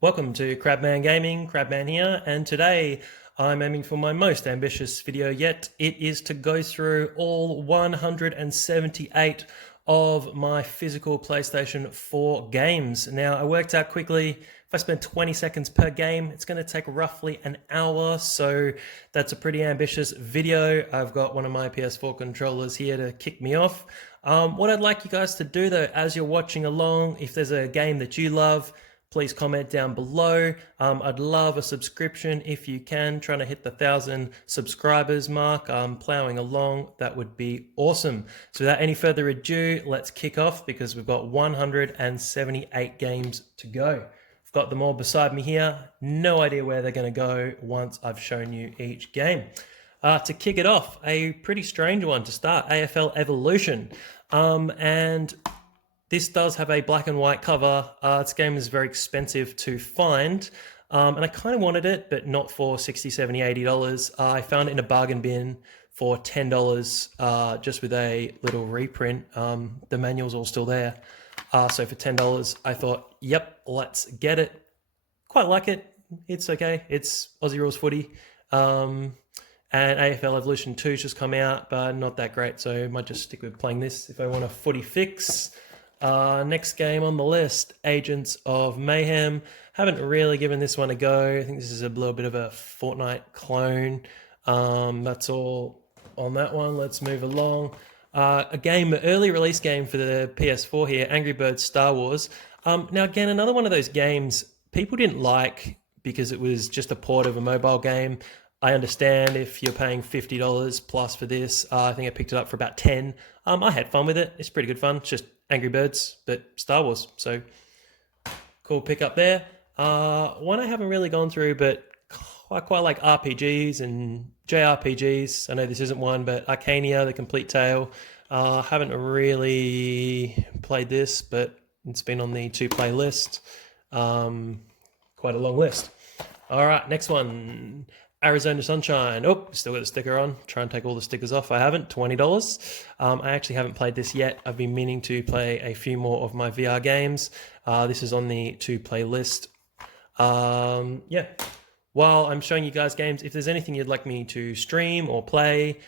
Welcome to Crabman Gaming, Crabman here, and today I'm aiming for my most ambitious video yet. It is to go through all 178 of my physical PlayStation 4 games. Now, I worked out quickly, if I spend 20 seconds per game, it's going to take roughly an hour, so that's a pretty ambitious video. I've got one of my PS4 controllers here to kick me off. What I'd like you guys to do though, as you're watching along, if there's a game that you love, please comment down below. I'd love a subscription if you can, trying to hit the 1,000 subscribers mark. I'm plowing along, that would be awesome. So without any further ado, let's kick off because we've got 178 games to go. I've got them all beside me here. No idea where they're gonna go once I've shown you each game. To kick it off, a pretty strange one to start, AFL Evolution. And this does have a black and white cover. This game is very expensive to find. And I kind of wanted it, but not for $60, $70, $80. I found it in a bargain bin for $10 just with a little reprint. The manual's all still there. So for $10, I thought, yep, let's get it. Quite like it. It's okay. It's Aussie Rules footy. And AFL Evolution 2's just come out, but not that great. So I might just stick with playing this if I want a footy fix. Next game on the list, Agents of Mayhem. Haven't really given this one a go. I think this is a little bit of a Fortnite clone. That's all on that one. Let's move along. A game, an early release game for the PS4 here, Angry Birds Star Wars. Now again, another one of those games people didn't like because it was just a port of a mobile game. I understand if you're paying $50 plus for this. I think I picked it up for about 10. I had fun with it. It's pretty good fun. It's just Angry Birds, but Star Wars. So cool pickup there. One I haven't really gone through, but I quite like RPGs and JRPGs. I know this isn't one, but Arcania, The Complete Tale. Haven't really played this, but it's been on the to-play list. Quite a long list. All right, next one. Arizona Sunshine. Oh, still got a sticker on. Try and take all the stickers off. I haven't. $20. I actually haven't played this yet. I've been meaning to play a few more of my VR games. This is on the to-play list. Yeah. While I'm showing you guys games, if there's anything you'd like me to stream or play,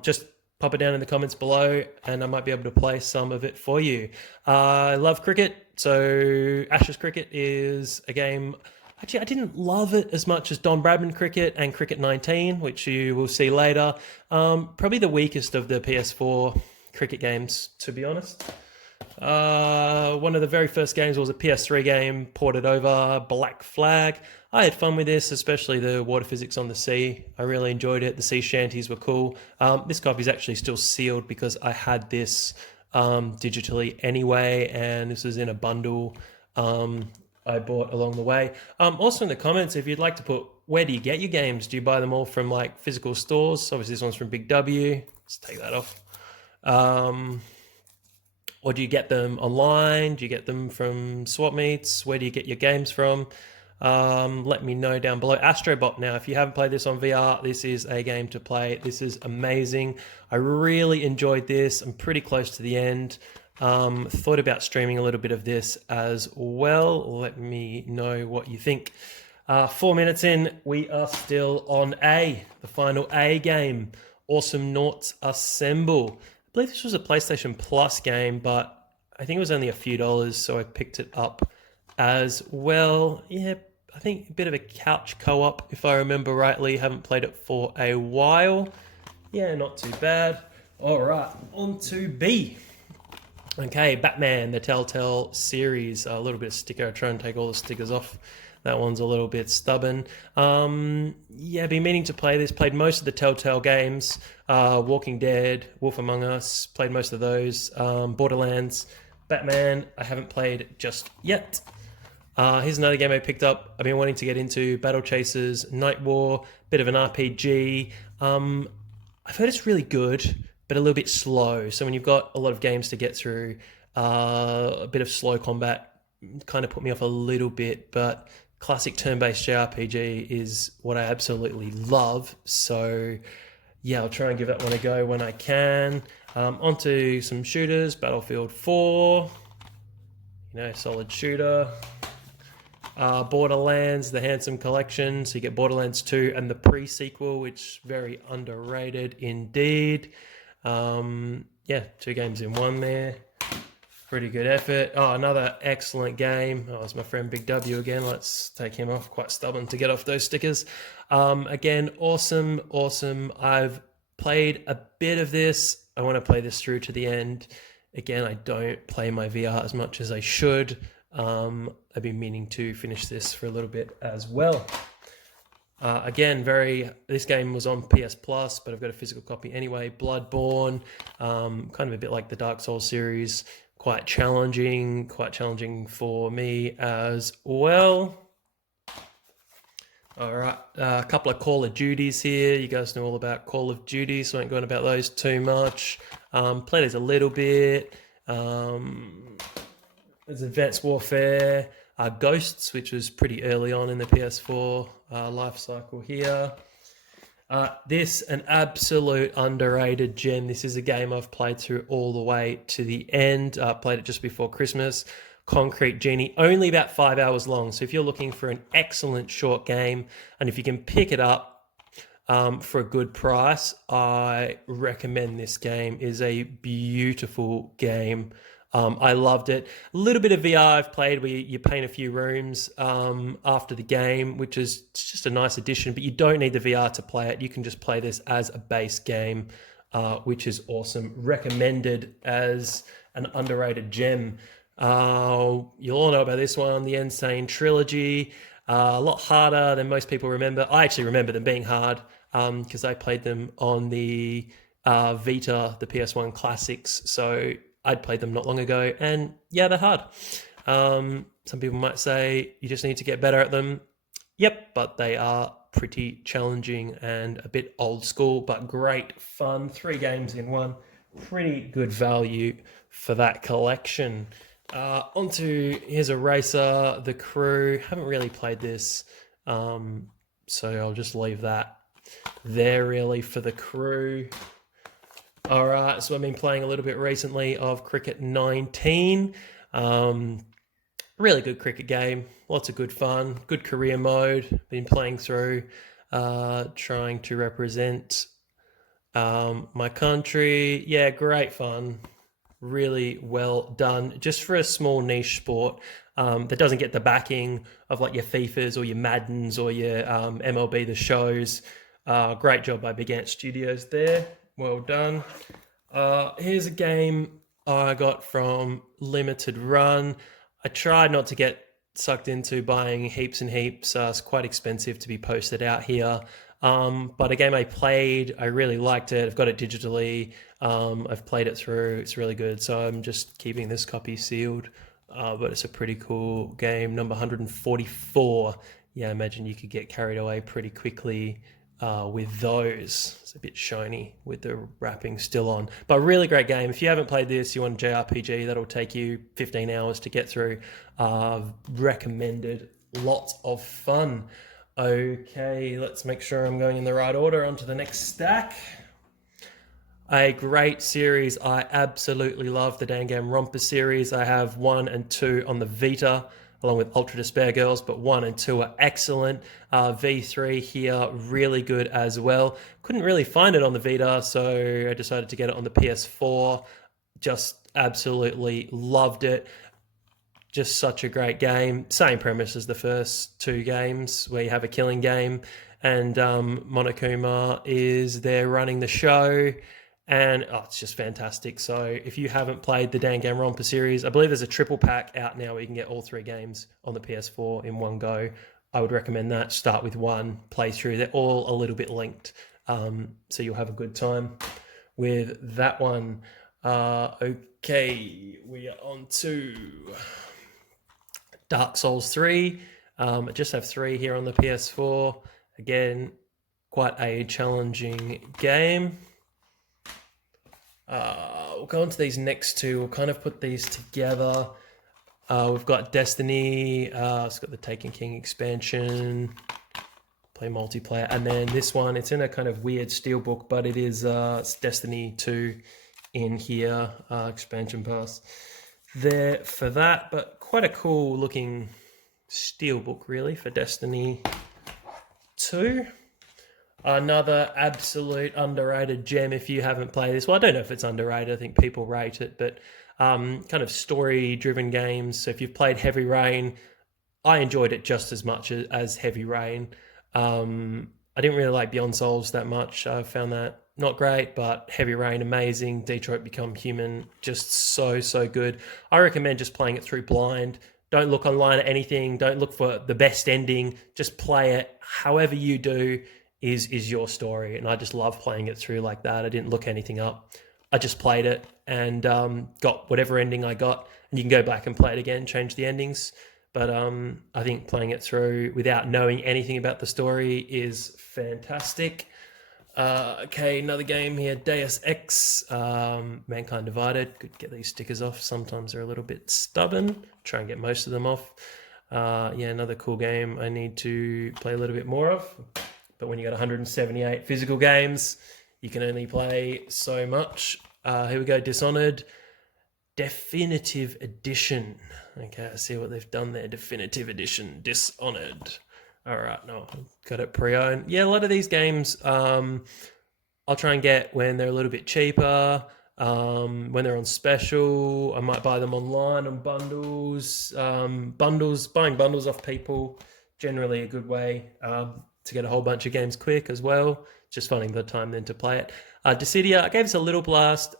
just pop it down in the comments below and I might be able to play some of it for you. I love cricket. So Ashes Cricket is a game. Actually, I didn't love it as much as Don Bradman Cricket and Cricket 19, which you will see later. Probably the weakest of the PS4 cricket games, to be honest. One of the very first games was a PS3 game, ported over, Black Flag. I had fun with this, especially the water physics on the sea. I really enjoyed it. The sea shanties were cool. This copy is actually still sealed because I had this digitally anyway, and this was in a bundle. I bought along the way. Also in the comments, if you'd like to put, where do you get your games? Do you buy them all from like physical stores? Obviously this one's from Big W. Let's take that off. Or do you get them online? Do you get them from swap meets? Where do you get your games from? Let me know down below. Astrobot now, if you haven't played this on VR, this is a game to play. This is amazing. I really enjoyed this. I'm pretty close to the end. Thought about streaming a little bit of this as well. Let me know what you think. 4 minutes in, we are still on A, the final A game, Awesome Noughts Assemble. I believe this was a PlayStation Plus game, but I think it was only a few dollars, so I picked it up as well. Yeah, I think a bit of a couch co-op, if I remember rightly. Haven't played it for a while. Yeah, not too bad. All right, on to B. Okay, Batman, the Telltale series. A little bit of sticker. I try and take all the stickers off. That one's a little bit stubborn. Yeah, been meaning to play this. Played most of the Telltale games. Walking Dead, Wolf Among Us. Played most of those. Borderlands. Batman, I haven't played just yet. Here's another game I picked up. I've been wanting to get into Battle Chasers, Night War, bit of an RPG. I've heard it's really good, but a little bit slow. So when you've got a lot of games to get through, a bit of slow combat kind of put me off a little bit, but classic turn-based JRPG is what I absolutely love. So yeah, I'll try and give that one a go when I can. Onto some shooters, Battlefield 4, solid shooter. Borderlands, the Handsome Collection. So you get Borderlands 2 and the pre-sequel, which is very underrated indeed. Yeah, 2 games in one there. Pretty good effort. Oh, another excellent game. Oh, it's my friend Big W again. Let's take him off. Quite stubborn to get off those stickers. Again, awesome. I've played a bit of this. I want to play this through to the end. Again, I don't play my VR as much as I should. I've been meaning to finish this for a little bit as well. Again, this game was on PS Plus, but I've got a physical copy anyway. Bloodborne, kind of a bit like the Dark Souls series. Quite challenging for me as well. All right, a couple of Call of Duties here. You guys know all about Call of Duty, so I ain't going about those too much. Played these a little bit. There's Advanced Warfare, Ghosts, which was pretty early on in the PS4 life cycle here. This, an absolute underrated gem. This is a game I've played through all the way to the end. Played it just before Christmas. Concrete Genie, only about 5 hours long. So if you're looking for an excellent short game, and if you can pick it up for a good price, I recommend this game. It is a beautiful game. I loved it. A little bit of VR I've played where you paint a few rooms after the game, which is just a nice addition, but you don't need the VR to play it. You can just play this as a base game, which is awesome. Recommended as an underrated gem. You'll all know about this one, the Insane Trilogy. A lot harder than most people remember. I actually remember them being hard because I played them on the Vita, the PS1 classics. So I'd played them not long ago, and yeah, they're hard. Some people might say you just need to get better at them. Yep, but they are pretty challenging and a bit old school, but great fun. 3 games in one. Pretty good value for that collection. Here's a Racer, The Crew. Haven't really played this, so I'll just leave that there really for The Crew. All right, so I've been playing a little bit recently of Cricket 19. Really good cricket game, lots of good fun, good career mode. Been playing through, trying to represent my country. Yeah, great fun. Really well done. Just for a small niche sport that doesn't get the backing of like your FIFAs or your Maddens or your MLB The Shows. Great job by Big Ant Studios there. Well done. Here's a game I got from Limited Run. I tried not to get sucked into buying heaps and heaps. It's quite expensive to be posted out here. But a game I played, I really liked it. I've got it digitally. I've played it through. It's really good. So I'm just keeping this copy sealed. But it's a pretty cool game. Number 144. Yeah, I imagine you could get carried away pretty quickly with those. It's a bit shiny with the wrapping still on. But really great game. If you haven't played this, you want a JRPG, that'll take you 15 hours to get through. Recommended. Lots of fun. Okay, let's make sure I'm going in the right order. On to the next stack. A great series. I absolutely love the Danganronpa series. I have 1 and 2 on the Vita, along with Ultra Despair Girls, but 1 and 2 are excellent. V3 here, really good as well. Couldn't really find it on the Vita, so I decided to get it on the PS4. Just absolutely loved it. Just such a great game. Same premise as the first 2 games, where you have a killing game, and Monokuma is there running the show, and it's just fantastic. So if you haven't played the Danganronpa series, I believe there's a triple pack out now where you can get all 3 games on the PS4 in one go. I would recommend that. Start with 1, play through. They're all a little bit linked, so you'll have a good time with that one. Okay, we are on to Dark Souls 3. I just have 3 here on the PS4. Again, quite a challenging game. We'll go on to these next 2. We'll kind of put these together. We've got Destiny. It's got the Taken King expansion. Play multiplayer. And then this one, it's in a kind of weird steelbook, but it is it's Destiny 2 in here. Expansion pass there for that. But quite a cool looking steelbook really for Destiny 2. Another absolute underrated gem if you haven't played this. Well, I don't know if it's underrated. I think people rate it, but kind of story-driven games. So if you've played Heavy Rain, I enjoyed it just as much as Heavy Rain. I didn't really like Beyond Souls that much. I found that not great, but Heavy Rain, amazing. Detroit Become Human, just so good. I recommend just playing it through blind. Don't look online at anything. Don't look for the best ending. Just play it. However you do is your story. And I just love playing it through like that. I didn't look anything up. I just played it and got whatever ending I got. And you can go back and play it again, change the endings. But I think playing it through without knowing anything about the story is fantastic. Okay, another game here, Deus Ex, Mankind Divided. Could get these stickers off. Sometimes they're a little bit stubborn. Try and get most of them off. Yeah, another cool game I need to play a little bit more of. But when you got 178 physical games, you can only play so much. Here we go, Dishonored. Definitive Edition. Okay, I see what they've done there. Definitive Edition, Dishonored. All right, no, got it pre-owned. Yeah, a lot of these games I'll try and get when they're a little bit cheaper, when they're on special. I might buy them online on bundles. Buying bundles off people, generally a good way to get a whole bunch of games quick as well. Just finding the time then to play it. Dissidia, I gave this a little blast.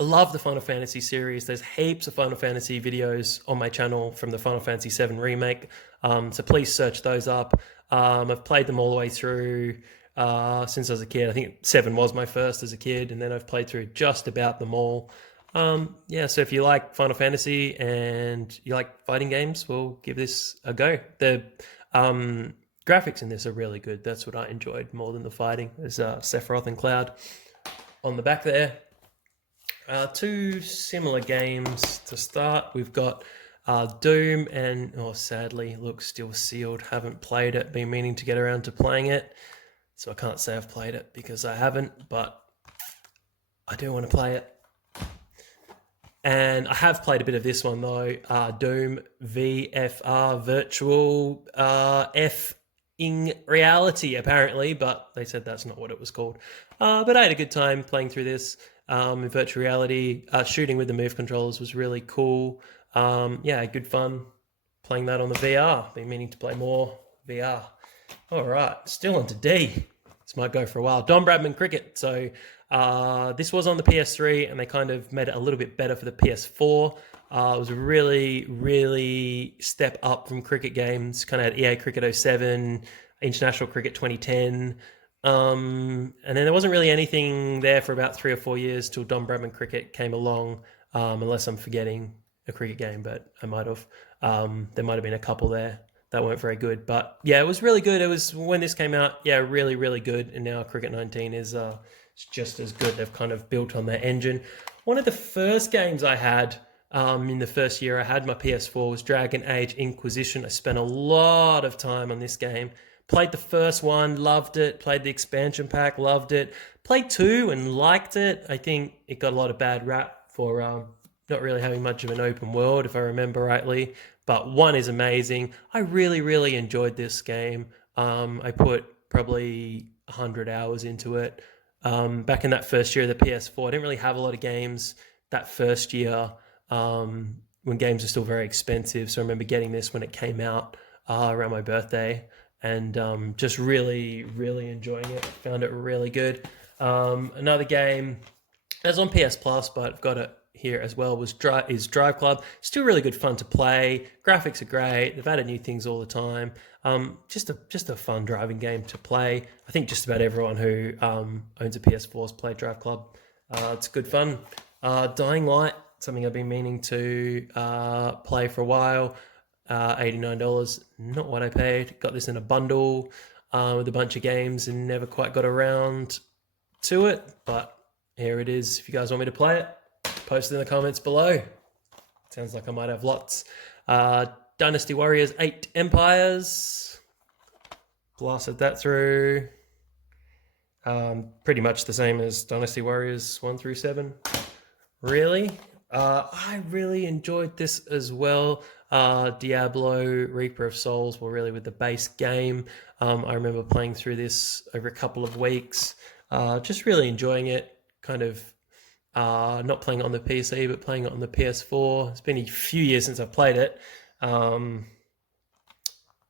I love the Final Fantasy series. There's heaps of Final Fantasy videos on my channel from the Final Fantasy VII Remake. So please search those up. I've played them all the way through since I was a kid. I think 7 was my first as a kid, and then I've played through just about them all. Yeah, so if you like Final Fantasy and you like fighting games, well, give this a go. The graphics in this are really good. That's what I enjoyed more than the fighting. There's Sephiroth and Cloud on the back there. 2 similar games to start. We've got Doom and, sadly, looks still sealed. Haven't played it. Been meaning to get around to playing it. So I can't say I've played it because I haven't, but I do want to play it. And I have played a bit of this one though. Doom VFR Virtual F-ing Reality apparently, but they said that's not what it was called. But I had a good time playing through this. In virtual reality, shooting with the move controllers was really cool. Yeah, good fun playing that on the VR. Been meaning to play more VR. All right, still on to D. This might go for a while. Don Bradman Cricket. So this was on the PS3 and they kind of made it a little bit better for the PS4. It was a really step up from cricket games. Kind of had EA Cricket 07, International Cricket 2010. And then there wasn't really anything there for about 3 or 4 years till Don Bradman Cricket came along, unless I'm forgetting a cricket game, but I might have. There might have been a couple there that weren't very good. But yeah, it was really good. It was when this came out, yeah, really good. And now Cricket 19 is just as good. They've kind of built on their engine. One of the first games I had in the first year I had my PS4 was Dragon Age Inquisition. I spent a lot of time on this game. Played the first one, loved it. Played the expansion pack, loved it. Played 2 and liked it. I think it got a lot of bad rap for not really having much of an open world, if I remember rightly. But 1 is amazing. I really enjoyed this game. I put probably 100 hours into it. Back in that first year of the PS4, I didn't really have a lot of games that first year when games were still very expensive. So I remember getting this when it came out around my birthday. And just really enjoying it. Found it really good. Another game that's on PS Plus, but I've got it here as well, is Drive Club. Still really good fun to play. Graphics are great. They've added new things all the time. Just a fun driving game to play. I think just about everyone who owns a PS4 has played Drive Club. It's good fun. Dying Light, something I've been meaning to play for a while. $89, not what I paid. Got this in a bundle with a bunch of games and never quite got around to it, but here it is. If you guys want me to play it, post it in the comments below. Sounds like I might have lots. Dynasty Warriors 8 Empires. Blasted that through. Pretty much the same as Dynasty Warriors 1 through 7. Really? I really enjoyed this as well. Diablo, Reaper of Souls were really with the base game. I remember playing through this over a couple of weeks, just really enjoying it, kind of not playing it on the PC, but playing it on the PS4. It's been a few years since I've played it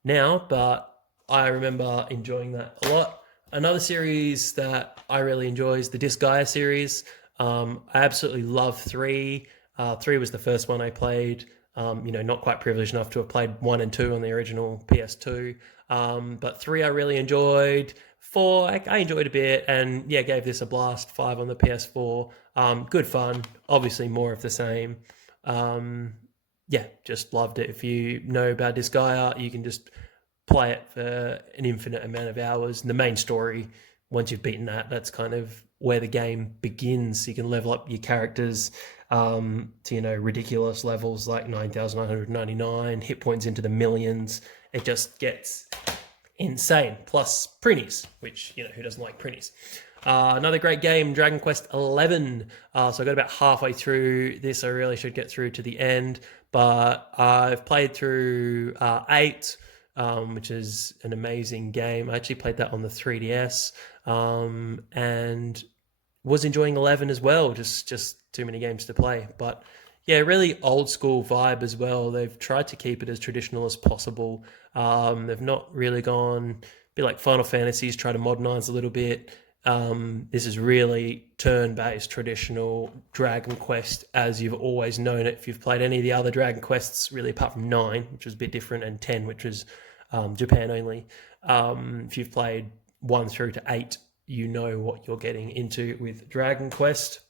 now, but I remember enjoying that a lot. Another series that I really enjoy is the Disgaea series. I absolutely love 3. 3 was the first one I played. Not quite privileged enough to have played 1 and 2 on the original PS2. But 3 I really enjoyed. 4 I enjoyed a bit, and yeah, gave this a blast. 5 on the PS4. Good fun. Obviously more of the same. Yeah, just loved it. If you know about Disgaea, you can just play it for an infinite amount of hours. And the main story, once you've beaten that, that's kind of where the game begins. You can level up your characters to, ridiculous levels like 9,999, hit points into the millions. It just gets insane. Plus printies, which, who doesn't like printies? Another great game, Dragon Quest XI. So I got about halfway through this. I really should get through to the end, but I've played through 8, which is an amazing game. I actually played that on the 3DS, and was enjoying 11 as well. Just too many games to play, but yeah, really old school vibe as well. They've tried to keep it as traditional as possible. They've not really gone a bit like Final Fantasies, try to modernize a little bit. This is really turn-based, traditional Dragon Quest as you've always known it. If you've played any of the other Dragon Quests, really apart from 9, which was a bit different, and 10, which was Japan only. If you've played 1 through to 8, you know what you're getting into with Dragon Quest.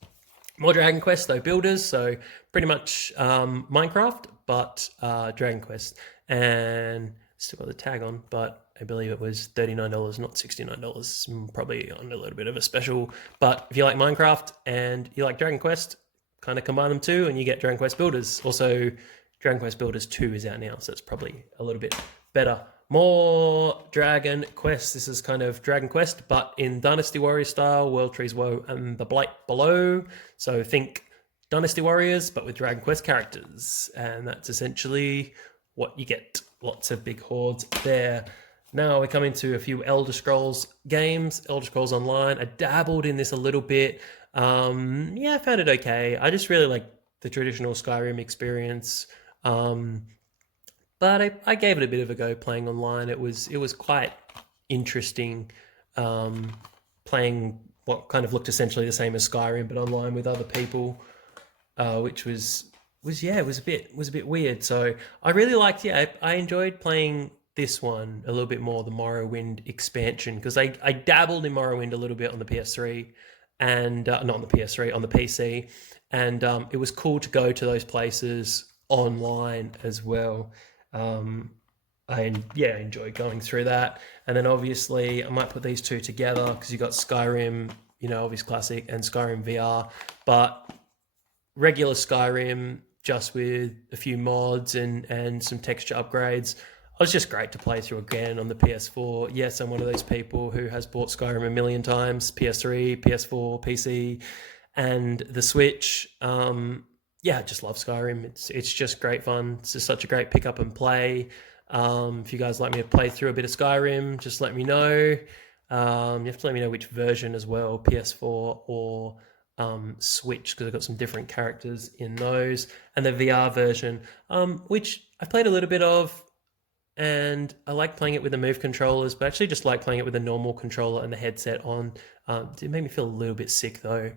More Dragon Quest, though, builders, so pretty much Minecraft, but Dragon Quest. And still got the tag on, but I believe it was $39, not $69. Probably on a little bit of a special. But if you like Minecraft and you like Dragon Quest, kind of combine them two and you get Dragon Quest Builders. Also, Dragon Quest Builders 2 is out now, so it's probably a little bit better. More Dragon Quest. This is kind of Dragon Quest, but in Dynasty Warriors style, World Trees Woe and the Blight Below. So think Dynasty Warriors, but with Dragon Quest characters. And that's essentially what you get. Lots of big hordes there. Now we're coming to a few Elder Scrolls games. Elder Scrolls Online. I dabbled in this a little bit. I found it okay. I just really like the traditional Skyrim experience. But I gave it a bit of a go playing online. It was quite interesting, playing what kind of looked essentially the same as Skyrim, but online with other people, which was a bit weird. So I really liked. I enjoyed playing this one a little bit more, the Morrowind expansion, because I dabbled in Morrowind a little bit on the PS3, and not on the PS3, on the PC, and it was cool to go to those places online as well. I enjoy going through that. And then obviously I might put these two together because you got Skyrim, obvious classic, and Skyrim VR, but regular Skyrim just with a few mods and some texture upgrades. It was just great to play through again on the PS4. Yes, I'm one of those people who has bought Skyrim a million times, PS3, PS4, PC, and the Switch. I just love Skyrim. It's just great fun. It's just such a great pick up and play. If you guys like me to play through a bit of Skyrim, just let me know. You have to let me know which version as well, PS4 or Switch, because I've got some different characters in those. And the VR version, which I've played a little bit of, and I like playing it with the Move controllers, but I actually just like playing it with a normal controller and the headset on. It made me feel a little bit sick though.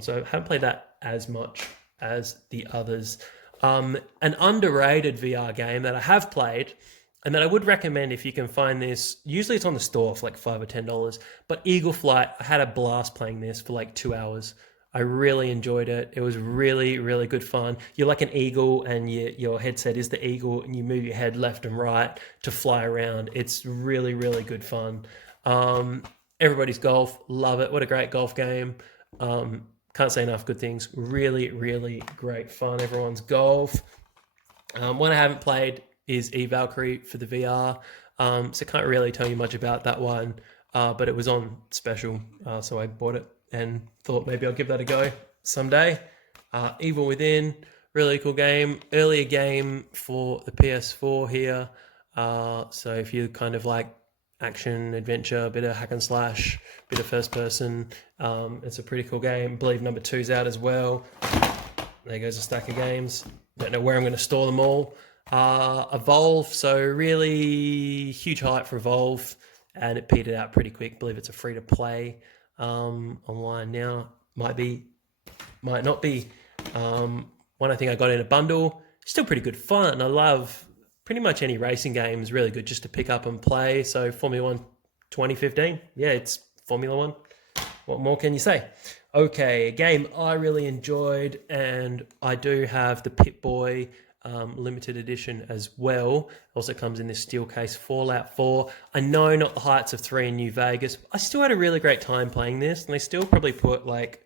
So I haven't played that as much as the others. An underrated VR game that I have played and that I would recommend if you can find this. Usually it's on the store for like $5 or $10, but Eagle Flight, I had a blast playing this for like 2 hours. I really enjoyed it. It was really, really good fun. You're like an eagle and your headset is the eagle and you move your head left and right to fly around. It's really, really good fun. Everybody's Golf, love it. What a great golf game. Can't say enough good things. Really, really great fun. Everyone's Golf. One I haven't played is Valkyrie for the VR. So can't really tell you much about that one, but it was on special. So I bought it and thought maybe I'll give that a go someday. Evil Within, Really cool game. Earlier game for the PS4 here. So if you kind of like action, adventure, a bit of hack and slash, bit of first person, it's a pretty cool game. I believe number 2's out as well. There goes a stack of games. Don't know where I'm going to store them all. Evolve, so really huge hype for Evolve, and it petered out pretty quick. I believe it's a free to play online now. Might be, might not be. One I think I got in a bundle. Still pretty good fun. I love pretty much any racing game is really good just to pick up and play. So Formula One 2015, yeah, it's Formula One. What more can you say? Okay, a game I really enjoyed, and I do have the Pip-Boy limited edition as well. Also comes in this steel case, Fallout 4. I know not the heights of 3 in New Vegas. I still had a really great time playing this, and they still probably put like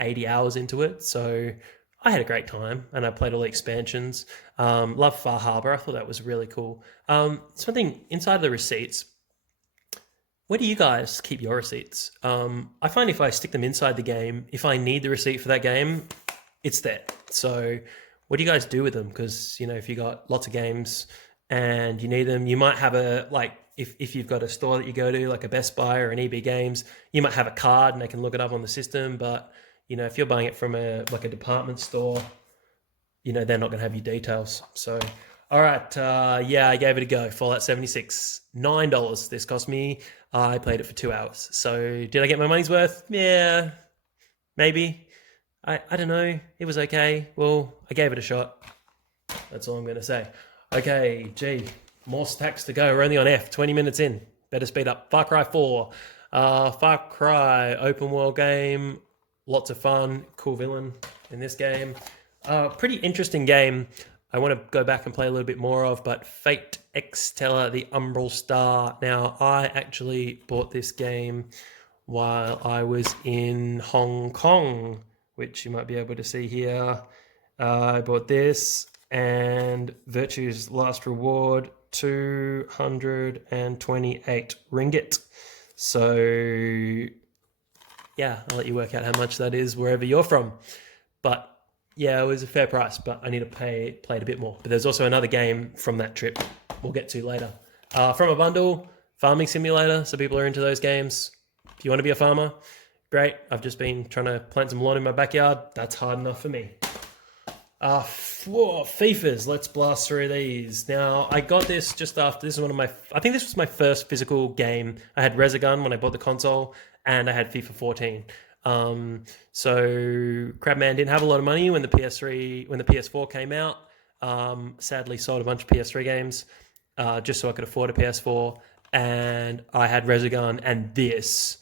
80 hours into it. So I had a great time, and I played all the expansions. Love Far Harbor. I thought that was really cool. Something inside the receipts. Where do you guys keep your receipts? I find if I stick them inside the game, if I need the receipt for that game, it's there. So what do you guys do with them? Because, you know, if you got lots of games and you need them, you might have a, like, if you've got a store that you go to, like a Best Buy or an EB Games, you might have a card and they can look it up on the system. But, you know, if you're buying it from a department store, you know, they're not going to have your details. So, all right. Yeah, I gave it a go. Fallout 76, $9. This cost me. I played it for 2 hours. So did I get my money's worth? Yeah, maybe. I don't know. It was okay. Well, I gave it a shot. That's all I'm going to say. Okay, gee, more stacks to go. We're only on F, 20 minutes in. Better speed up. Far Cry 4. Far Cry, open world game. Lots of fun. Cool villain in this game. Pretty interesting game. I want to go back and play a little bit more of, but Fate Extella, the Umbral Star. Now, I actually bought this game while I was in Hong Kong, which you might be able to see here. I bought this and Virtue's Last Reward, 228 ringgit. So, yeah, I'll let you work out how much that is wherever you're from. But yeah, it was a fair price, but I need to play it a bit more. But there's also another game from that trip we'll get to later. From a bundle, Farming Simulator, so people are into those games. If you want to be a farmer, great. I've just been trying to plant some lawn in my backyard. That's hard enough for me. FIFAs, let's blast through these. Now, I got this just after, this is one of my, I think this was my first physical game. I had Resogun when I bought the console, and I had FIFA 14. So Crabman didn't have a lot of money when the PS4 came out. Sadly sold a bunch of PS3 games, just so I could afford a PS4. And I had Resogun and this,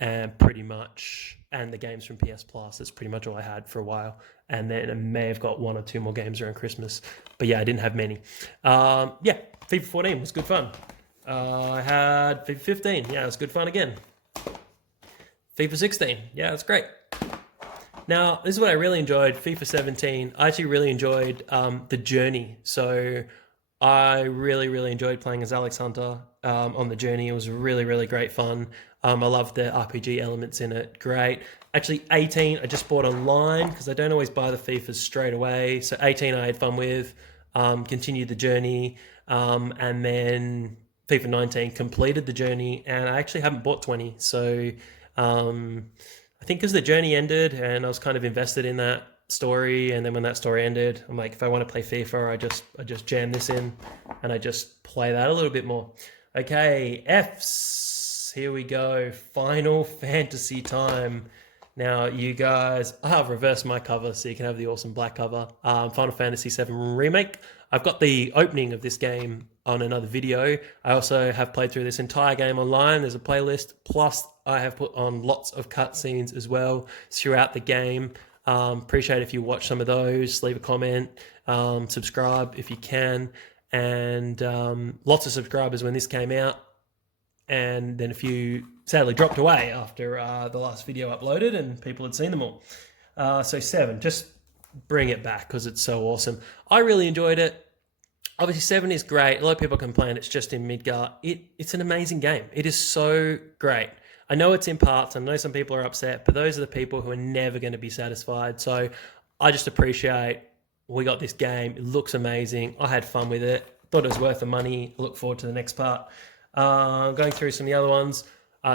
and pretty much, and the games from PS Plus. That's pretty much all I had for a while. And then I may have got 1 or 2 more games around Christmas. But yeah, I didn't have many. Yeah, FIFA 14 was good fun. I had FIFA 15. Yeah, it was good fun again. FIFA 16, yeah, that's great. Now, this is what I really enjoyed, FIFA 17. I actually really enjoyed the journey. So I really, really enjoyed playing as Alex Hunter on the journey. It was really, really great fun. I loved the RPG elements in it. Great. Actually, 18, I just bought online because I don't always buy the FIFAs straight away. So 18 I had fun with, continued the journey, and then FIFA 19 completed the journey, and I actually haven't bought 20. So I think because the journey ended and I was kind of invested in that story, and then when that story ended, I'm like, if I want to play FIFA, I just jam this in and I just play that a little bit more. Okay, Fs, here we go. Final Fantasy time. Now, you guys, I've reversed my cover so you can have the awesome black cover. Final Fantasy VII Remake. I've got the opening of this game on another video. I also have played through this entire game online. There's a playlist. Plus, I have put on lots of cutscenes as well throughout the game. Appreciate if you watch some of those. Leave a comment. Subscribe if you can. And lots of subscribers when this came out. And then a few sadly dropped away after the last video uploaded and people had seen them all. So 7, just bring it back because it's so awesome. I really enjoyed it. Obviously 7 is great. A lot of people complain it's just in Midgar. It's an amazing game. It is so great. I know it's in parts. I know some people are upset, but those are the people who are never going to be satisfied. So I just appreciate we got this game. It looks amazing. I had fun with it. Thought it was worth the money. I look forward to the next part. Going through some of the other ones.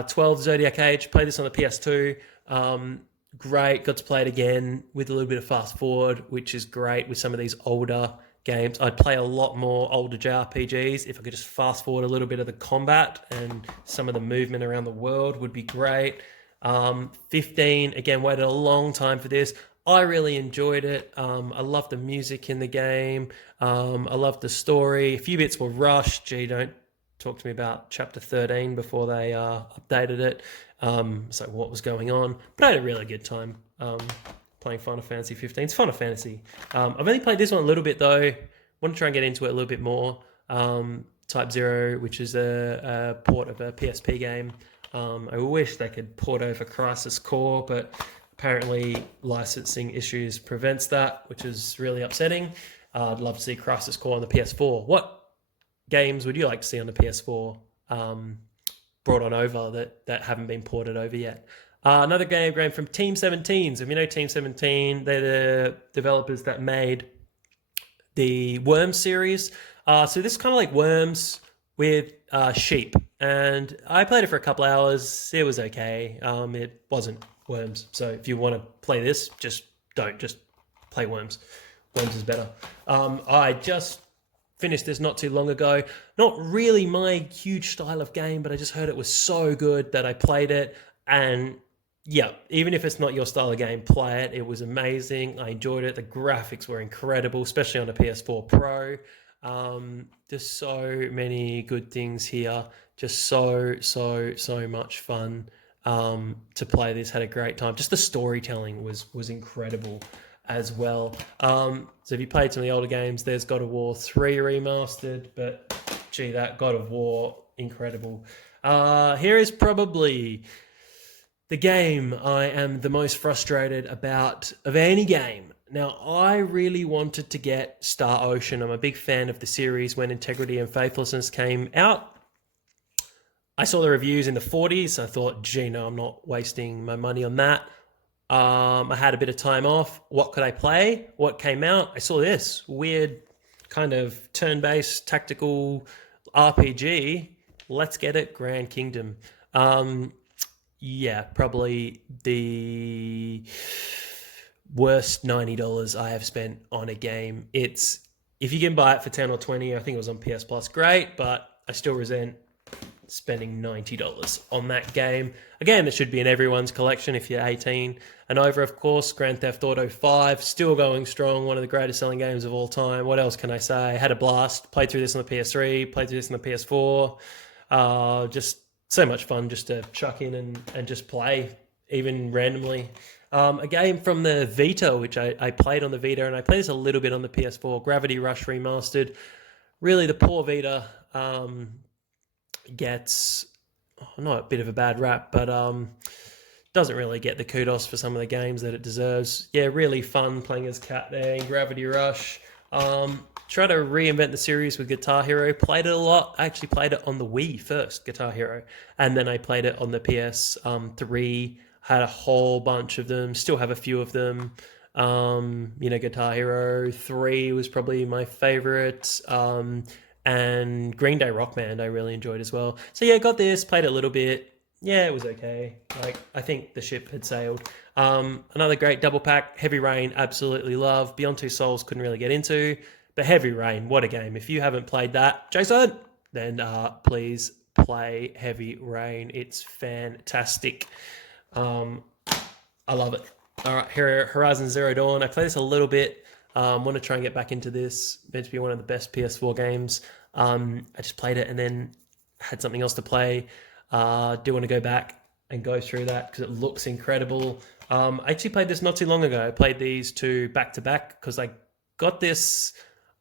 12 Zodiac Age. Played this on the PS2. Great. Got to play it again with a little bit of fast forward, which is great with some of these older games. I'd play a lot more older JRPGs if I could just fast forward a little bit of the combat, and some of the movement around the world would be great. 15, again, waited a long time for this. I really enjoyed it. I loved the music in the game. I loved the story. A few bits were rushed. Gee, don't talk to me about Chapter 13 before they updated it. So what was going on? But I had a really good time playing Final Fantasy 15. It's Final Fantasy. I've only played this one a little bit, though. Want to try and get into it a little bit more. Type 0, which is a port of a PSP game. I wish they could port over Crisis Core, but apparently licensing issues prevents that, which is really upsetting. I'd love to see Crisis Core on the PS4. What games would you like to see on the PS4 brought on over that haven't been ported over yet? Another game from Team 17. So if you know Team 17, they're the developers that made the Worms series. So this is kind of like Worms with sheep. And I played it for a couple hours. It was okay. It wasn't Worms. So if you want to play this, just play Worms. Worms is better. I just finished this not too long ago. Not really my huge style of game, but I just heard it was so good that I played it. And yeah, even if it's not your style of game, play it. It was amazing. I enjoyed it. The graphics were incredible, especially on the PS4 Pro. There's so many good things here. Just so much fun to play this. Had a great time. Just the storytelling was incredible as well. So if you played some of the older games, there's God of War 3 remastered, but gee, that God of War, incredible. Here is probably the game I am the most frustrated about of any game. Now, I really wanted to get Star Ocean. I'm a big fan of the series when Integrity and Faithlessness came out. I saw the reviews in the 40s. I thought, gee, no, I'm not wasting my money on that. I had a bit of time off. What could I play? What came out? I saw this weird kind of turn-based tactical RPG. Let's get it, Grand Kingdom. Yeah, probably the worst $90 I have spent on a game. If you can buy it for 10 or 20, I think it was on PS Plus, great, but I still resent spending $90 on that game. Again, it should be in everyone's collection if you're 18 and over, of course. Grand Theft Auto 5, still going strong, one of the greatest selling games of all time. What else can I say? Had a blast. Played through this on the PS3, played through this on the PS4. Just so much fun just to chuck in and just play, even randomly. A game from the Vita, which I played on the Vita, and I played this a little bit on the PS4, Gravity Rush Remastered. Really, the poor Vita gets not a bit of a bad rap, but doesn't really get the kudos for some of the games that it deserves. Yeah, really fun playing as Cat there in Gravity Rush. Try to reinvent the series with Guitar Hero. Played it a lot. I actually played it on the Wii first, Guitar Hero, and then I played it on the PS3. Had a whole bunch of them. Still have a few of them. Guitar Hero 3 was probably my favorite. And Green Day Rock Band I really enjoyed as well. So yeah, got this, played it a little bit. Yeah, it was okay. I think the ship had sailed. Another great double pack, Heavy Rain, absolutely love. Beyond Two Souls couldn't really get into, but Heavy Rain, what a game. If you haven't played that, Jason, then please play Heavy Rain. It's fantastic. I love it. All right, here, Horizon Zero Dawn. I played this a little bit. Want to try and get back into this. Meant to be one of the best PS4 games. I just played it and then had something else to play. Do want to go back and go through that because it looks incredible. I actually played this not too long ago. I played these two back to back because I got this.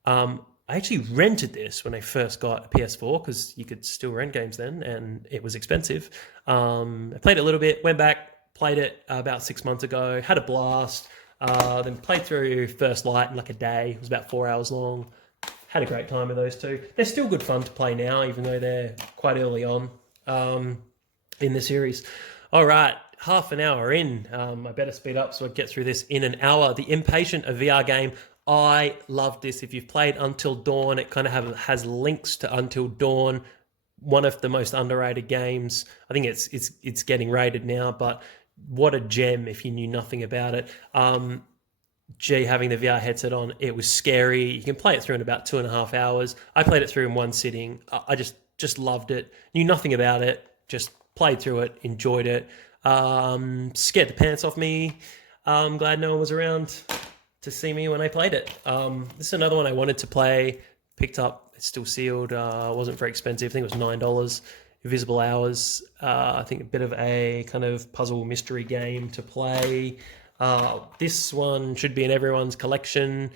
I actually rented this when I first got a PS4 because you could still rent games then and it was expensive. I played it a little bit, went back, played it about 6 months ago, had a blast. Then played through First Light in like a day. It was about 4 hours long. Had a great time with those two. They're still good fun to play now, even though they're quite early on in the series. All right, half an hour in. I better speed up so I get through this in an hour. The Impatient, a VR game. I love this. If you've played Until Dawn, it kind of has links to Until Dawn. One of the most underrated games. I think it's getting rated now, but what a gem if you knew nothing about it. Having the VR headset on, it was scary. You can play it through in about 2.5 hours. I played it through in one sitting. I just loved it. Knew nothing about it. Just played through it, enjoyed it. Scared the pants off me. I'm glad no one was around to see me when I played it. This is another one I wanted to play. Picked up. It's still sealed. Wasn't very expensive. I think it was $9. Invisible Hours. I think a bit of a kind of puzzle mystery game to play. This one should be in everyone's collection.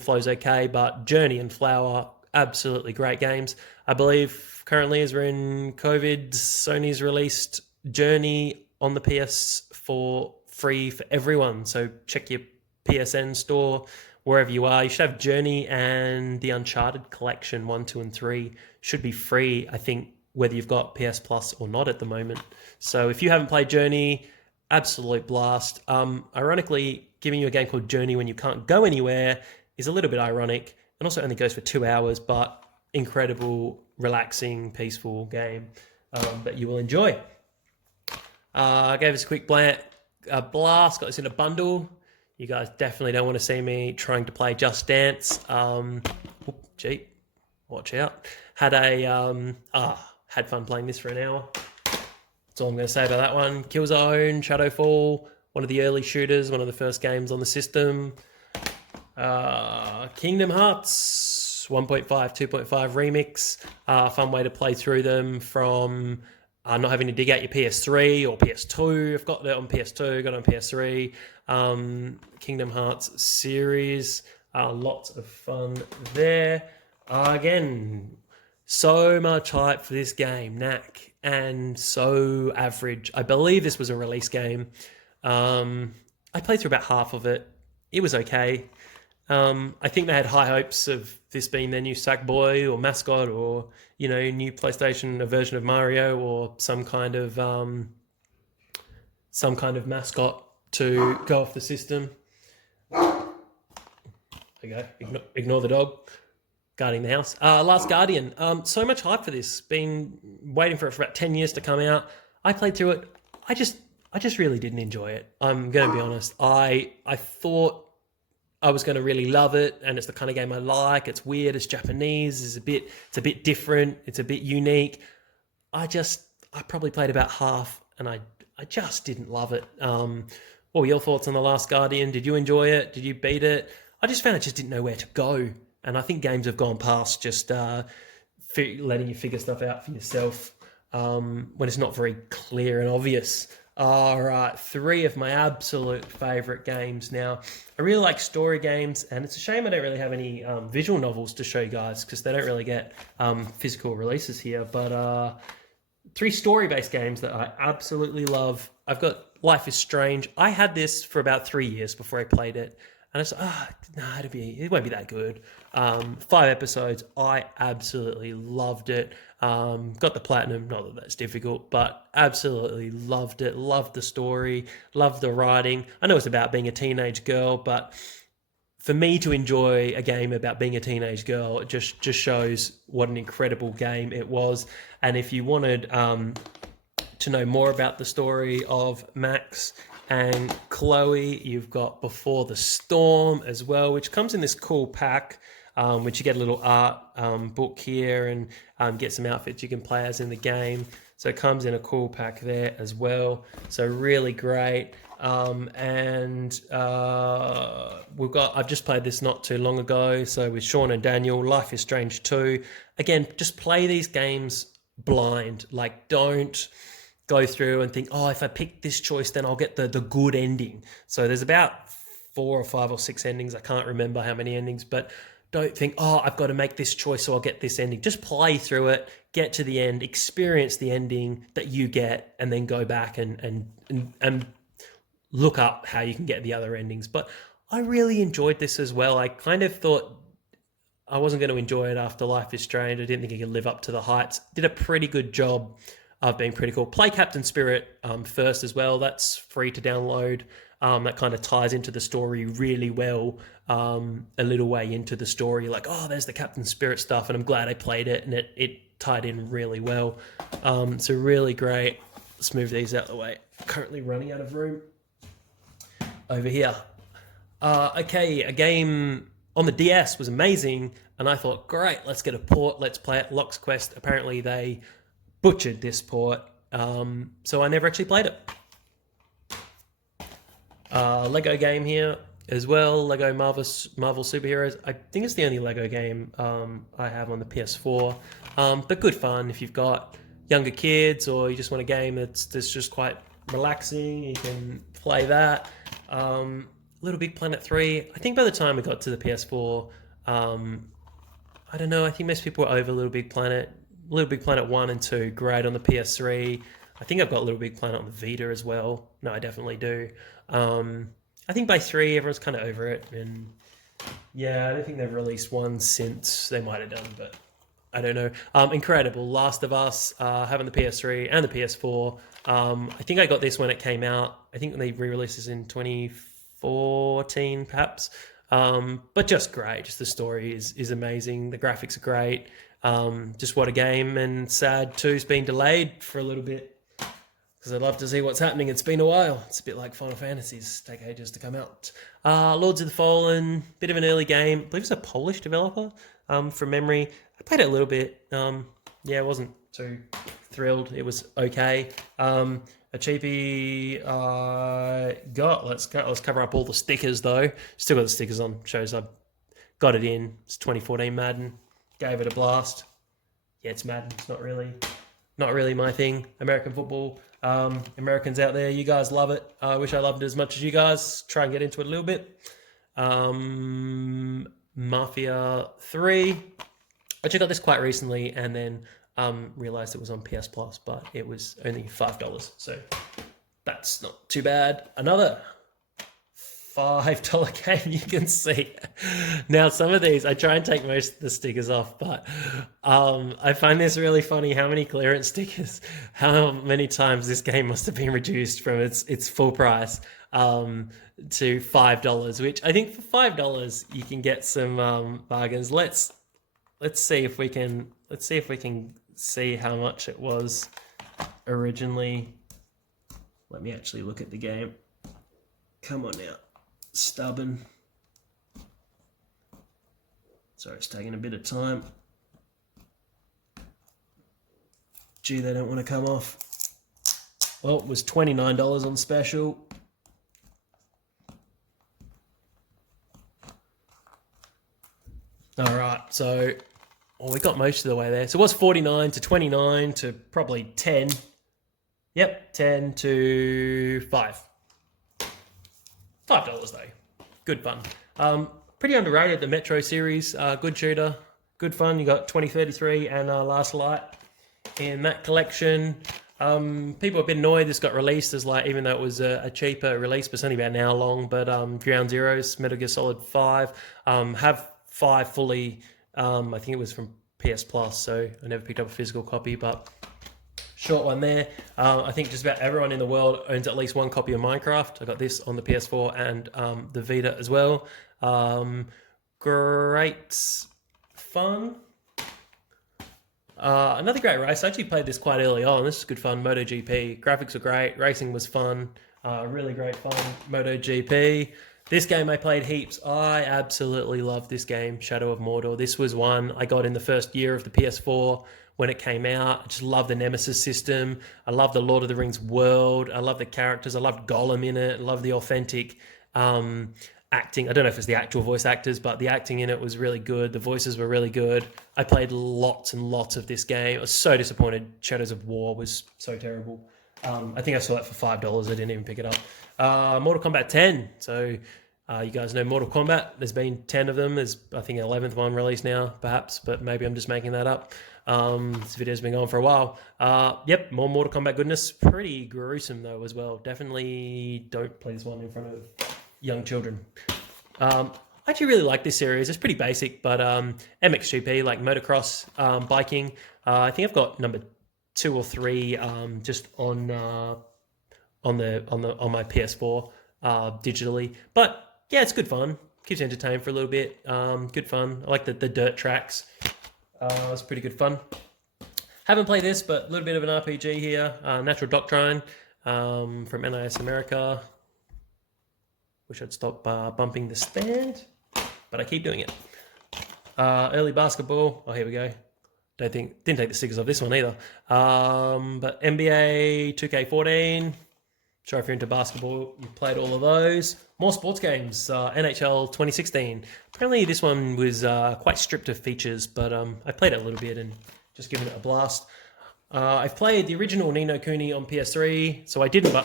Flow's okay, but Journey and Flower, absolutely great games. I believe currently, as we're in COVID, Sony's released Journey on the PS4 free for everyone. So check your PSN store wherever you are. You should have Journey and the Uncharted Collection 1, 2, and 3 should be free, I think, whether you've got PS Plus or not at the moment. So if you haven't played Journey, absolute blast. Ironically, giving you a game called Journey when you can't go anywhere is a little bit ironic, and also only goes for 2 hours, but incredible, relaxing, peaceful game that you will enjoy. I gave us a quick blast, got this in a bundle. You guys definitely don't want to see me trying to play Just Dance. Watch out. Had fun playing this for an hour. That's all I'm going to say about that one. Killzone, Shadowfall, one of the early shooters, one of the first games on the system. Kingdom Hearts 1.5, 2.5 remix. Fun way to play through them from not having to dig out your PS3 or PS2. I've got it on PS2, got it on PS3. Kingdom Hearts series. Lots of fun there. Again, so much hype for this game, knack, and so average. I believe this was a release game. I played through about half of it. It was okay. I think they had high hopes of this being their new Sackboy or mascot, or new PlayStation, a version of Mario, or some kind of mascot to go off the system. Okay, ignore the dog guarding the house. Last Guardian. So much hype for this. Been waiting for it for about 10 years to come out. I played through it. I just really didn't enjoy it. I'm going to be honest. I thought I was going to really love it, and it's the kind of game I like. It's weird. It's Japanese. It's a bit different. It's a bit unique. I probably played about half, and I just didn't love it. What were your thoughts on The Last Guardian? Did you enjoy it? Did you beat it? I just found I just didn't know where to go. And I think games have gone past just letting you figure stuff out for yourself when it's not very clear and obvious. All right, 3 of my absolute favourite games now. I really like story games, and it's a shame I don't really have any visual novels to show you guys because they don't really get physical releases here. But 3 story-based games that I absolutely love. I've got Life is Strange. I had this for about 3 years before I played it. And I was like, it won't be that good. 5 episodes, I absolutely loved it. Got the platinum, not that that's difficult, but absolutely loved it. Loved the story, loved the writing. I know it's about being a teenage girl, but for me to enjoy a game about being a teenage girl, it just shows what an incredible game it was. And if you wanted to know more about the story of Max and Chloe, you've got Before the Storm as well, which comes in this cool pack, which you get a little art book here and get some outfits you can play as in the game. So it comes in a cool pack there as well. So really great. I've just played this not too long ago. So with Sean and Daniel, Life is Strange 2. Again, just play these games blind. Like, don't go through and think, if I pick this choice, then I'll get the good ending. So there's about 4 or 5 or 6 endings. I can't remember how many endings, but don't think, I've got to make this choice so I'll get this ending. Just play through it, get to the end, experience the ending that you get, and then go back and look up how you can get the other endings. But I really enjoyed this as well. I kind of thought I wasn't going to enjoy it after Life is Strange. I didn't think it could live up to the heights. Did a pretty good job have been pretty cool. Play Captain Spirit first as well. That's free to download. That kind of ties into the story really well. A little way into the story, like, oh, there's the Captain Spirit stuff, and I'm glad I played it, and it tied in really well. So really great. Let's move these out of the way. Currently running out of room over here. Okay, a game on the DS was amazing, and I thought, great, let's get a port, let's play it. Lock's Quest, apparently they butchered this port, so I never actually played it. Lego game here as well, Lego Marvel Superheroes. I think it's the only Lego game I have on the PS4, but good fun if you've got younger kids or you just want a game that's just quite relaxing. You can play that. Little Big Planet 3, I think by the time we got to the PS4, I don't know, I think most people were over Little Big Planet. Little Big Planet 1 and 2, great on the PS3. I think I've got Little Big Planet on the Vita as well. No, I definitely do. I think by 3, everyone's kind of over it. And yeah, I don't think they've released one since. They might have done, but I don't know. Incredible. Last of Us, having the PS3 and the PS4. I think I got this when it came out. I think they re-released this in 2014, perhaps. But just great. Just the story is amazing. The graphics are great. Just what a game. And sad 2's been delayed for a little bit, because I'd love to see what's happening. It's been a while. It's a bit like Final Fantasies, take ages to come out. Lords of the Fallen, bit of an early game. I believe it's a Polish developer, from memory. I played it a little bit. Yeah, I wasn't too thrilled. It was okay. A cheapie I got. Let's cover up all the stickers though. Still got the stickers on. Shows I got it in. It's 2014 Madden. Gave it a blast. Yeah, it's Madden. It's not really my thing. American football. Americans out there, you guys love it. I wish I loved it as much as you guys. Try and get into it a little bit. Mafia 3. I got this quite recently and then realized it was on PS Plus, but it was only $5, so that's not too bad. Another $5 game, you can see. Now, some of these, I try and take most of the stickers off, but I find this really funny, how many clearance stickers, how many times this game must have been reduced from its full price to $5, which I think for $5 you can get some bargains. Let's see if we can see how much it was originally. Let me actually look at the game. Come on now. Stubborn. Sorry, it's taking a bit of time. Gee, they don't want to come off. Well, it was $29 on special. All right, so we got most of the way there. So it was 49 to 29 to probably 10. Yep, 10 to 5. $5 though. Good fun. Pretty underrated, the Metro series. Good shooter, good fun. You got 2033 and Last Light in that collection. People have been annoyed this got released as, like, even though it was a cheaper release, but it's only about an hour long. But Ground Zeroes, Metal Gear Solid 5, have 5 fully. I think it was from PS Plus, so I never picked up a physical copy, but short one there. I think just about everyone in the world owns at least one copy of Minecraft. I got this on the PS4 and the Vita as well. Great fun. Another great race. I actually played this quite early on. This is good fun. MotoGP. Graphics were great. Racing was fun. Really great fun. MotoGP. This game I played heaps. I absolutely love this game, Shadow of Mordor. This was one I got in the first year of the PS4 when it came out. I just love the Nemesis system. I love the Lord of the Rings world. I love the characters. I loved Gollum in it. I love the authentic acting. I don't know if it's the actual voice actors, but the acting in it was really good. The voices were really good. I played lots and lots of this game. I was so disappointed. Shadows of War was so terrible. I think I saw it for $5. I didn't even pick it up. Mortal Kombat 10. So you guys know Mortal Kombat. There's been 10 of them. There's, I think, an 11th one released now, perhaps, but maybe I'm just making that up. This video's been going for a while. Yep, more Mortal Kombat goodness. Pretty gruesome, though, as well. Definitely don't play this one in front of young children. I actually really like this series. It's pretty basic, but MXGP, like motocross, biking. I think I've got number 2 or 3 just on my PS4 digitally. But yeah, it's good fun. Keeps you entertained for a little bit. Good fun. I like the dirt tracks. It's pretty good fun. Haven't played this, but a little bit of an RPG here. Natural Doctrine from NIS America. Wish I'd stop bumping the stand, but I keep doing it. Early basketball. Oh, here we go. Didn't take the stickers off this one either. But NBA 2K14. Sure, if you're into basketball, you've played all of those. More sports games. NHL 2016. Apparently this one was quite stripped of features, but I played it a little bit and just given it a blast. I've played the original Ni no Kuni on PS3, so I didn't buy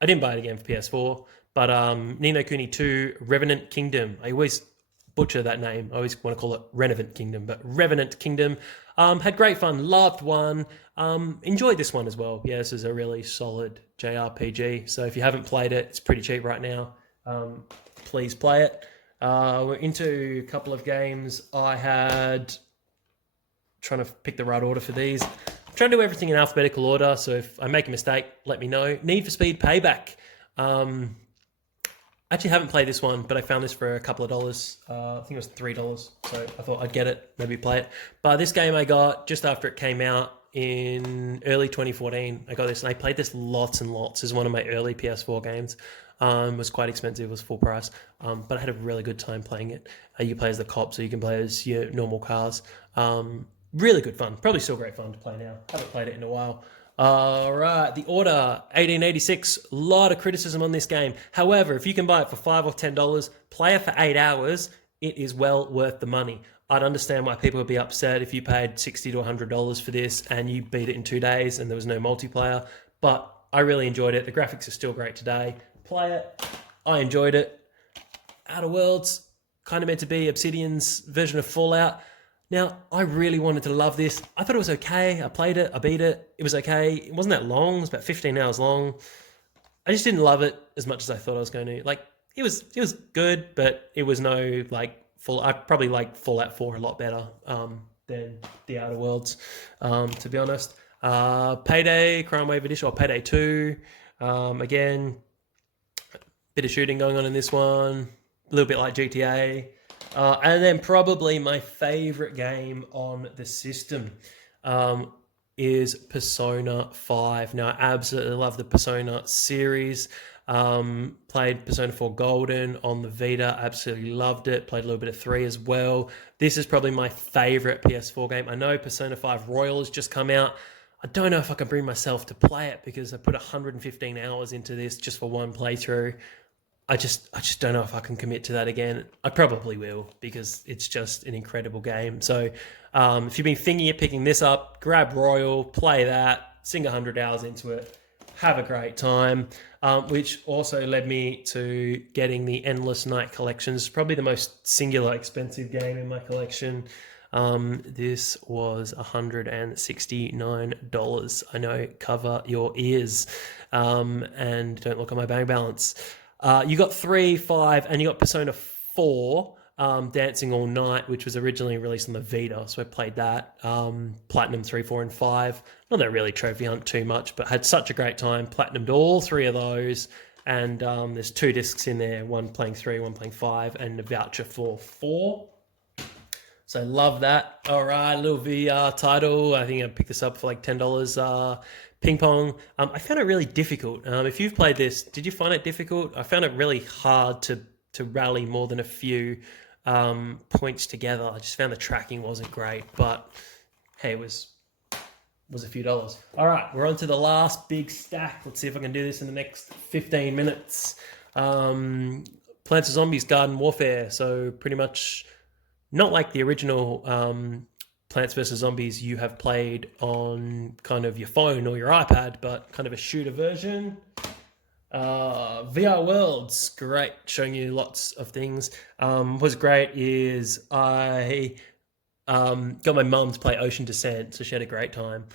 it again for PS4. But Ni no Kuni 2 Revenant Kingdom. I always butcher that name. I always want to call it Revenant Kingdom, but Revenant Kingdom. Had great fun. Loved one. Enjoyed this one as well. Yeah, this is a really solid JRPG. So if you haven't played it, it's pretty cheap right now. Please play it. We're into a couple of games. Trying to pick the right order for these. I'm trying to do everything in alphabetical order, so if I make a mistake, let me know. Need for Speed Payback. I actually haven't played this one, but I found this for a couple of dollars. I think it was $3, so I thought I'd get it, maybe play it. But this game I got just after it came out in early 2014. I got this, and I played this lots and lots. This is one of my early PS4 games. It was quite expensive, it was full price, but I had a really good time playing it. You play as the cop, so you can play as your normal cars. Really good fun. Probably still great fun to play now. Haven't played it in a while. All right, The Order 1886. A lot of criticism on this game. However, if you can buy it for $5 or $10, play it for 8 hours, it is well worth the money. I'd understand why people would be upset if you paid $60 to $100 for this and you beat it in 2 days and there was no multiplayer, but I really enjoyed it. The graphics are still great today. Play it. I enjoyed it. Outer Worlds, kind of meant to be Obsidian's version of Fallout. Now, I really wanted to love this. I thought it was okay. I played it. I beat it. It was okay. It wasn't that long. It was about 15 hours long. I just didn't love it as much as I thought I was going to. Like, it was good, but it was no, like, I probably like Fallout 4 a lot better than The Outer Worlds, to be honest. Payday, Crime Wave Edition, or Payday 2. Again, bit of shooting going on in this one. A little bit like GTA. And then probably my favorite game on the system is Persona 5. Now, I absolutely love the Persona series. Played Persona 4 Golden on the Vita. Absolutely loved it. Played a little bit of 3 as well. This is probably my favorite PS4 game. I know Persona 5 Royal has just come out. I don't know if I can bring myself to play it because I put 115 hours into this just for one playthrough. I just don't know if I can commit to that again. I probably will because it's just an incredible game. So if you've been thinking of picking this up, grab Royal, play that, sink 100 hours into it, have a great time, which also led me to getting the Endless Night Collection. It's probably the most singular expensive game in my collection. This was $169. I know, cover your ears and don't look at my bank balance. You got 3, 5, and you got Persona 4, Dancing All Night, which was originally released on the Vita, so I played that. Platinum 3, 4, and 5. Not that I really trophy hunt too much, but had such a great time. Platinumed all 3 of those, and there's 2 discs in there, one playing 3, one playing 5, and a voucher for 4. So love that. All right, little VR title. I think I picked this up for like $10. Ping Pong. I found it really difficult. If you've played this, did you find it difficult? I found it really hard to rally more than a few points together. I just found the tracking wasn't great, but hey, it was a few dollars. All right, we're on to the last big stack. Let's see if I can do this in the next 15 minutes. Plants vs. Zombies Garden Warfare. So pretty much not like the original Plants vs. Zombies you have played on kind of your phone or your iPad, but kind of a shooter version. VR Worlds, great, showing you lots of things. What's great is I got my mum to play Ocean Descent, so she had a great time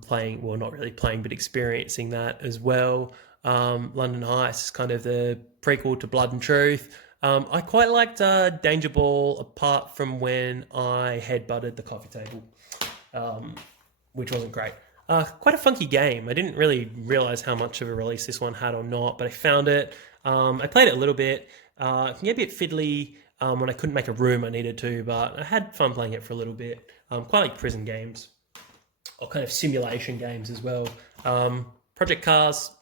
playing, well, not really playing, but experiencing that as well. London Heist is kind of the prequel to Blood and Truth. I quite liked Danger Ball, apart from when I headbutted the coffee table, which wasn't great. Quite a funky game. I didn't really realize how much of a release this one had or not, but I found it. I played it a little bit. It can get a bit fiddly when I couldn't make a room I needed to, but I had fun playing it for a little bit. Quite like prison games or kind of simulation games as well. Project Cars,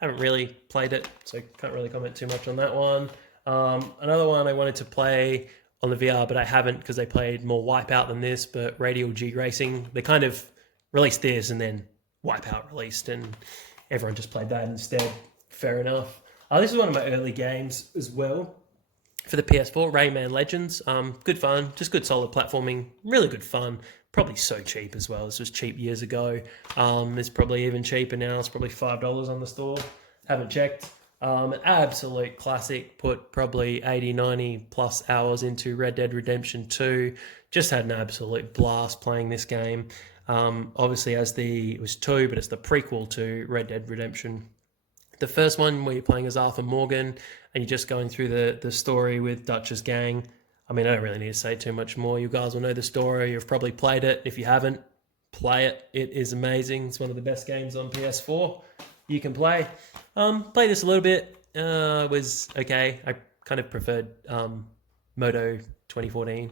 haven't really played it, so can't really comment too much on that one. Another one I wanted to play on the VR, but I haven't because they played more Wipeout than this, but Radial G Racing. They kind of released this and then Wipeout released, and everyone just played that instead. Fair enough. This is one of my early games as well for the PS4, Rayman Legends. Good fun, just good solid platforming, really good fun. Probably so cheap as well. This was cheap years ago. It's probably even cheaper now. It's probably $5 on the store. Haven't checked. An absolute classic. Put probably 80, 90 plus hours into Red Dead Redemption 2. Just had an absolute blast playing this game. Obviously, it was 2, but it's the prequel to Red Dead Redemption. The first one where you're playing as Arthur Morgan and you're just going through the story with Dutch's gang. I mean, I don't really need to say too much more. You guys will know the story. You've probably played it. If you haven't, play it. It is amazing. It's one of the best games on PS4 you can play. Played this a little bit. Was okay. I kind of preferred Moto 2014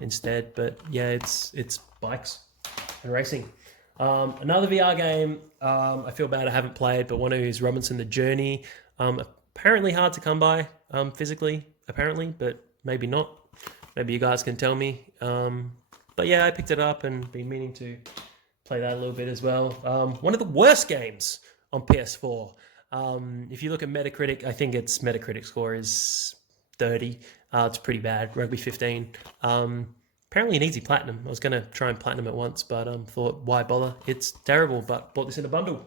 instead. But yeah, it's bikes and racing. Another VR game I feel bad I haven't played, but one is Robinson the Journey. Apparently hard to come by physically, apparently, but maybe not. Maybe you guys can tell me. But yeah, I picked it up and been meaning to play that a little bit as well. One of the worst games on PS4. If you look at Metacritic, I think its Metacritic score is 30. It's pretty bad. Rugby 15. Apparently an easy platinum. I was going to try and platinum it once, but thought, why bother? It's terrible, but bought this in a bundle.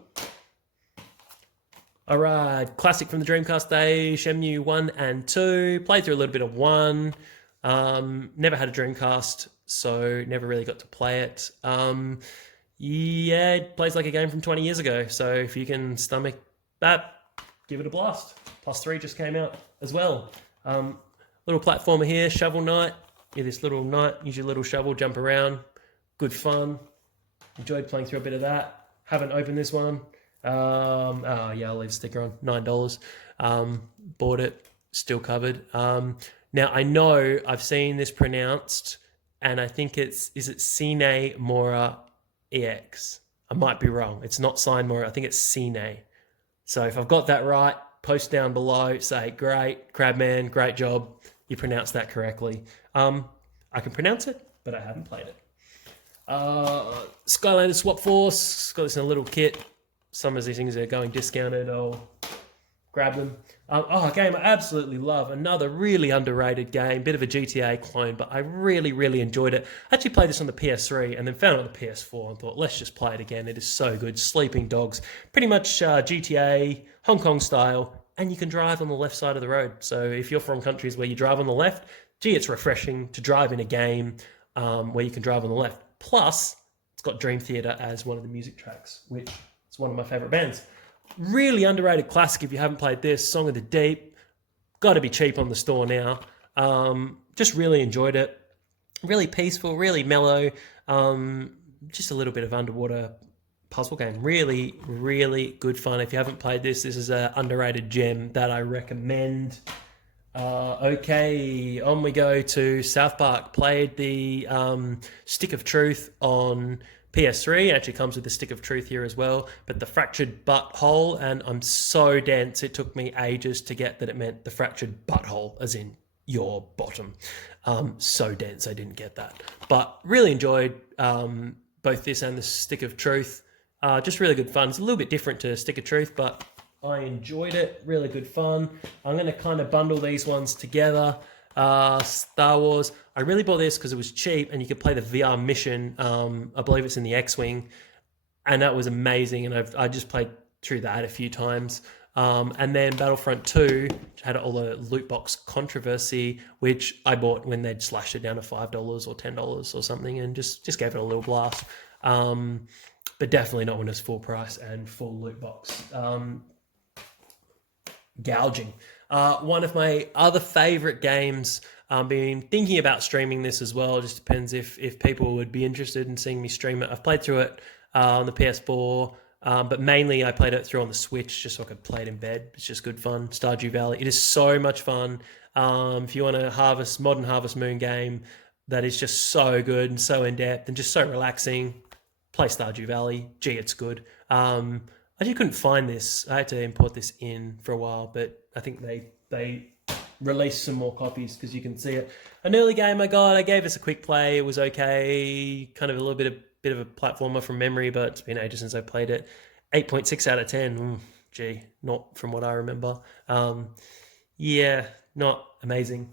All right, classic from the Dreamcast days, Shenmue 1 and 2. Played through a little bit of 1. Never had a Dreamcast, so never really got to play it. Yeah, it plays like a game from 20 years ago, so if you can stomach that, give it a blast. +3 just came out as well. Little platformer here, Shovel Knight. Yeah, this little knight, use your little shovel, jump around. Good fun. Enjoyed playing through a bit of that. Haven't opened this one. Oh yeah, I'll leave a sticker on. $9. Bought it, still covered. Now I know I've seen this pronounced, and I think is it Cine Mora EX? I might be wrong. It's not Sign Mora. I think it's Cine. So if I've got that right, post down below. Say great, Crabman, great job. You pronounced that correctly. I can pronounce it, but I haven't played it. Skylander Swap Force. Got this in a little kit. Some of these things are going discounted. I'll grab them. A game I absolutely love. Another really underrated game. Bit of a GTA clone, but I really, really enjoyed it. I actually played this on the PS3 and then found it on the PS4 and thought, let's just play it again. It is so good. Sleeping Dogs. Pretty much GTA, Hong Kong style. And you can drive on the left side of the road. So if you're from countries where you drive on the left, gee, it's refreshing to drive in a game where you can drive on the left. Plus, it's got Dream Theater as one of the music tracks, which is one of my favorite bands. Really underrated classic if you haven't played this. Song of the Deep. Got to be cheap on the store now. Just really enjoyed it. Really peaceful, really mellow. Just a little bit of underwater puzzle game. Really, really good fun. If you haven't played this, this is an underrated gem that I recommend. Okay, on we go to South Park. Played the Stick of Truth on PS3. It actually comes with the Stick of Truth here as well, but the Fractured Butthole, and I'm so dense, it took me ages to get that it meant the fractured butthole, as in your bottom. So dense, I didn't get that. But really enjoyed both this and the Stick of Truth. Just really good fun. It's a little bit different to Stick of Truth, but I enjoyed it. Really good fun. I'm going to kind of bundle these ones together. Star Wars. I really bought this because it was cheap and you could play the VR mission. I believe it's in the X-Wing. And that was amazing. And I just played through that a few times. And then Battlefront 2 had all the loot box controversy, which I bought when they'd slashed it down to $5 or $10 or something, and just gave it a little blast. But definitely not when it's full price and full loot box. Gouging. One of my other favorite games. Been thinking about streaming this as well. It just depends if people would be interested in seeing me stream it. I've played through it on the PS4, but mainly I played it through on the Switch just so I could play it in bed. It's just good fun. Stardew Valley. It is so much fun. If you want a modern Harvest Moon game that is just so good and so in depth and just so relaxing, play Stardew Valley. Gee, it's good. I just couldn't find this. I had to import this in for a while, but I think they released some more copies because you can see it. An early game I got. I gave this a quick play. It was okay. Kind of a little bit of a platformer from memory, but it's been ages since I played it. 8.6 out of 10. Gee, not from what I remember. Yeah, not amazing.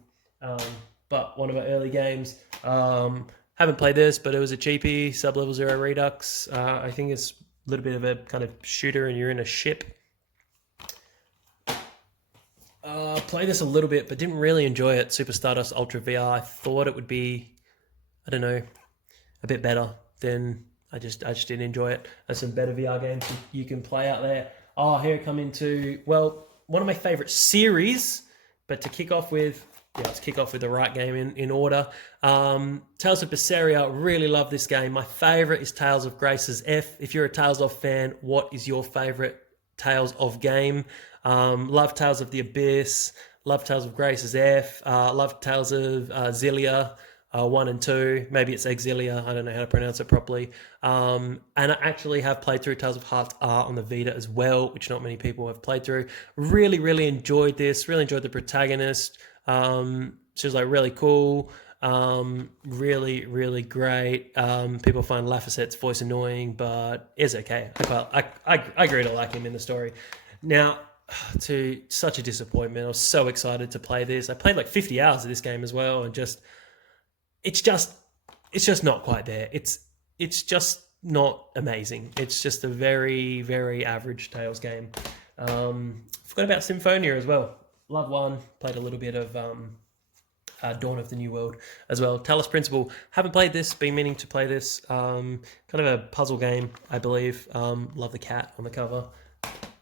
But one of my early games. Haven't played this, but it was a cheapie, Sub-Level Zero Redux. I think it's a little bit of a kind of shooter and you're in a ship. Played this a little bit, but didn't really enjoy it. Super Stardust Ultra VR. I thought it would be, I don't know, a bit better. Then I just didn't enjoy it. There's some better VR games you can play out there. Oh, here I come into, well, one of my favorite series, but to kick off with, let's kick off with the right game in order. Tales of Berseria, really love this game. My favorite is Tales of Grace's F. If you're a Tales of fan, what is your favorite Tales of game? Love Tales of the Abyss, love Tales of Grace's F, love Tales of Xillia 1 and 2. Maybe it's Exilia, I don't know how to pronounce it properly. And I actually have played through Tales of Hearts R on the Vita as well, which not many people have played through. Really, really enjoyed this. Really enjoyed the protagonist. She was like really cool. Really, really great. People find Lafasette's voice annoying, but it's okay. I agree to like him in the story. Now, to such a disappointment. I was so excited to play this. I played like 50 hours of this game as well, and it's just not quite there. It's just not amazing. It's just a very, very average Tales game. Forgot about Symphonia as well. Love one. Played a little bit of Dawn of the New World as well. Talos Principle. Haven't played this. Been meaning to play this. Kind of a puzzle game, I believe. Love the cat on the cover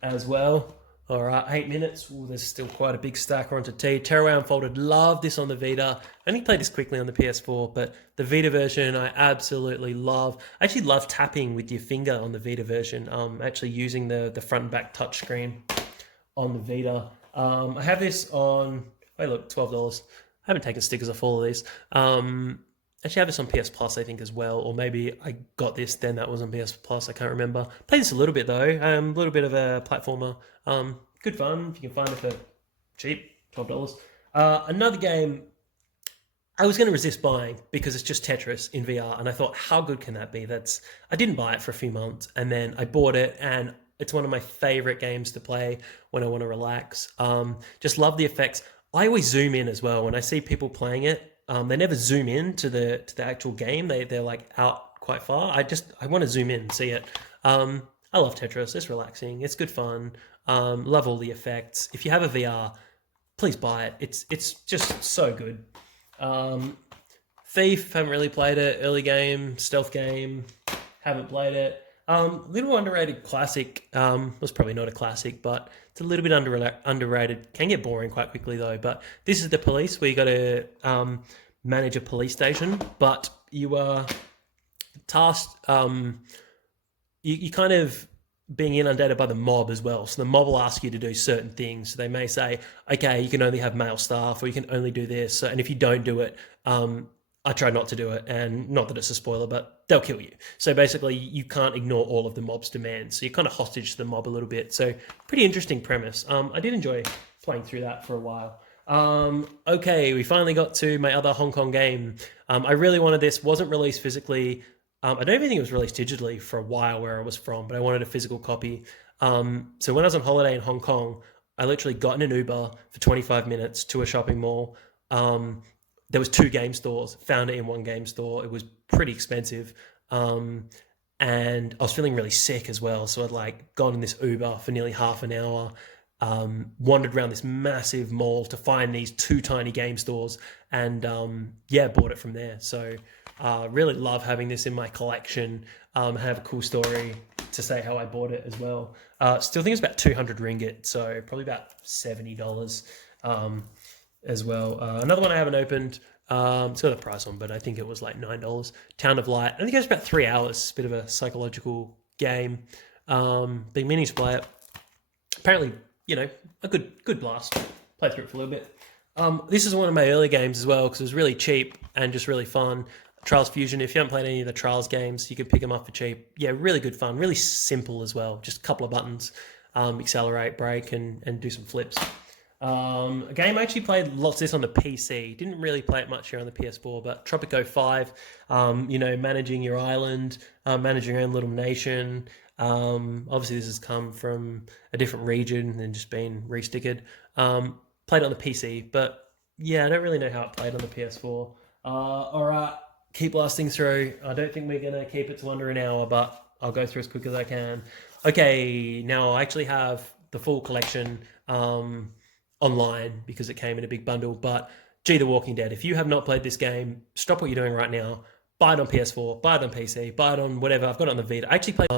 as well. All right, 8 minutes. Ooh, there's still quite a big stack onto T. Tearaway Unfolded. Love this on the Vita. I only played this quickly on the PS4, but the Vita version I absolutely love. I actually love tapping with your finger on the Vita version. Actually using the front and back touchscreen on the Vita. I have this on, wait, look, $12. I haven't taken stickers off all of these. Actually, I have this on PS Plus, I think, as well. Or maybe I got this, then that was on PS Plus. I can't remember. Played this a little bit, though. A little bit of a platformer. Good fun, if you can find it for cheap, $12. Another game I was going to resist buying because it's just Tetris in VR. And I thought, how good can that be? I didn't buy it for a few months. And then I bought it, and it's one of my favorite games to play when I want to relax. Just love the effects. I always zoom in as well. When I see people playing it, they never zoom in to the actual game. They're like out quite far. I want to zoom in and see it. I love Tetris. It's relaxing. It's good fun. Love all the effects. If you have a VR, please buy it. It's just so good. Thief, haven't really played it. Early game, stealth game, haven't played it. Little underrated classic. Was probably not a classic, but it's a little bit underrated. Can get boring quite quickly though. But this is The Police, where you got to manage a police station, but you are tasked. You kind of being inundated by the mob as well. So the mob will ask you to do certain things. So they may say, okay, you can only have male staff, or you can only do this. And if you don't do it, I try not to do it. And not that it's a spoiler, but they'll kill you. So basically you can't ignore all of the mob's demands. So you're kind of hostage to the mob a little bit. So pretty interesting premise. I did enjoy playing through that for a while. Okay, we finally got to my other Hong Kong game. I really wanted this. Wasn't released physically. I don't even think it was released digitally for a while where I was from, but I wanted a physical copy. So when I was on holiday in Hong Kong, I literally got in an Uber for 25 minutes to a shopping mall. There was 2 game stores, found it in one game store. It was pretty expensive. And I was feeling really sick as well. So I'd like gone in this Uber for nearly half an hour, wandered around this massive mall to find these 2 tiny game stores, and bought it from there. So really love having this in my collection. Have a cool story, to say how I bought it as well. Still think it's about 200 ringgit, so probably about $70 as well. Another one I haven't opened. It's got a price on, but I think it was like $9. Town of Light. I think it was about 3 hours. Bit of a psychological game. Been meaning to play it. Apparently, you know, a good blast. Play through it for a little bit. This is one of my early games as well because it was really cheap and just really fun. Trials Fusion, if you haven't played any of the Trials games, you can pick them up for cheap. Yeah, really good fun. Really simple as well. Just a couple of buttons. Accelerate, brake, and do some flips. A game I actually played lots of this on the PC. Didn't really play it much here on the PS4, but Tropico 5, you know, managing your island, managing your own little nation. Obviously this has come from a different region and just been restickered. Played it on the PC, but yeah, I don't really know how it played on the PS4. Alright, keep blasting through. I don't think we're going to keep it to under an hour, but I'll go through as quick as I can. Okay, now I actually have the full collection online because it came in a big bundle, but gee, The Walking Dead. If you have not played this game, stop what you're doing right now. Buy it on PS4, buy it on PC, buy it on whatever. I've got it on the Vita. I actually played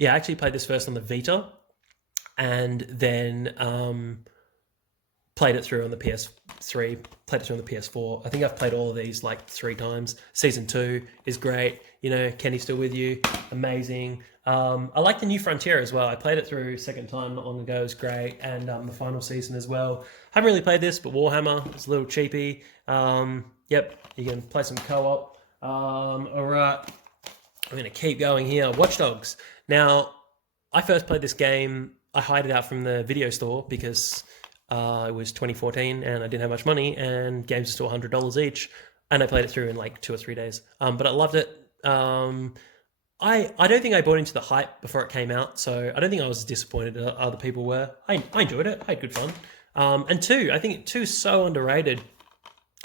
I actually played this first on the Vita and then played it through on the PS3, played it through on the PS4. I think I've played all of these like 3 times. Season 2 is great. You know, Kenny's still with you. Amazing. I like the New Frontier as well. I played it through second time not long ago. It was great. And the final season as well. Haven't really played this, but Warhammer is a little cheapy. Yep, you can play some co-op. All right, I'm going to keep going here. Watch Dogs. Now, I first played this game. I hired it out from the video store because it was 2014 and I didn't have much money and games are still $100 each. And I played it through in like 2 or 3 days. But I loved it. I don't think I bought into the hype before it came out, so I don't think I was as disappointed as other people were. I enjoyed it. I had good fun. And 2, I think 2 is so underrated.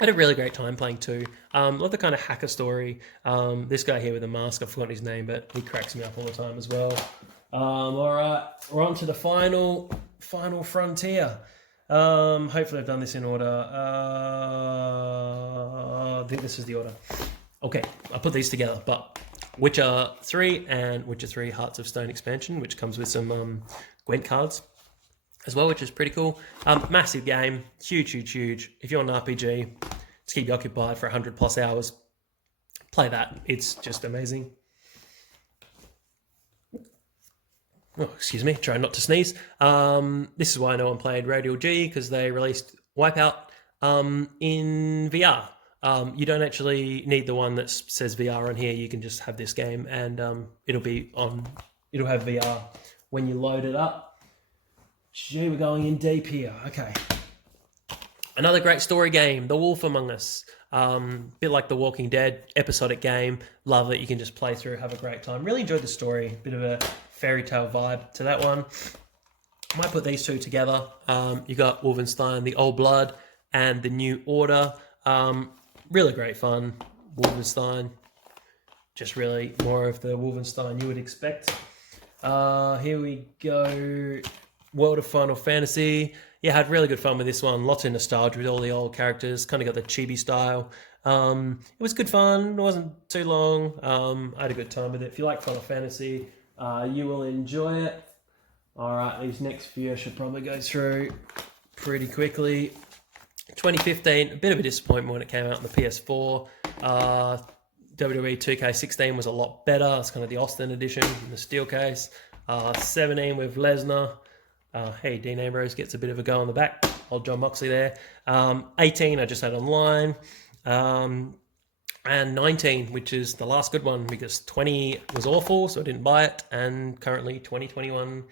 I had a really great time playing 2. Love the kind of hacker story. This guy here with the mask, I've forgotten his name, but he cracks me up all the time as well. All right, we're on to the final frontier. Hopefully I've done this in order. I think this is the order. Okay, I put these together, but Witcher 3 and Witcher 3 Hearts of Stone expansion, which comes with some Gwent cards as well, which is pretty cool. Massive game, huge. If you're on an RPG, to keep you occupied for 100+ hours, play that. It's just amazing. Oh, excuse me, try not to sneeze. This is why no one played Radial G, because they released Wipeout in VR. You don't actually need the one that says VR on here. You can just have this game and it'll have VR when you load it up. Gee, we're going in deep here. Okay. Another great story game, The Wolf Among Us. Bit like The Walking Dead, episodic game. Love it. You can just play through, have a great time. Really enjoyed the story. Bit of a fairy tale vibe to that one. Might put these 2 together. You got Wolfenstein, The Old Blood, and The New Order. Really great fun. Wolfenstein. Just really more of the Wolfenstein you would expect. Here we go. World of Final Fantasy. Yeah, had really good fun with this one. Lots of nostalgia with all the old characters. Kind of got the chibi style. It was good fun. It wasn't too long. I had a good time with it. If you like Final Fantasy, you will enjoy it. All right, these next few I should probably go through pretty quickly. 2015, a bit of a disappointment when it came out on the PS4. WWE 2K16 was a lot better. It's kind of the Austin edition in the steel case. 17 with Lesnar. Hey, Dean Ambrose gets a bit of a go on the back. Old John Moxley there. 18 I just had online. And 19, which is the last good one, because 20 was awful, so I didn't buy it. And currently 2021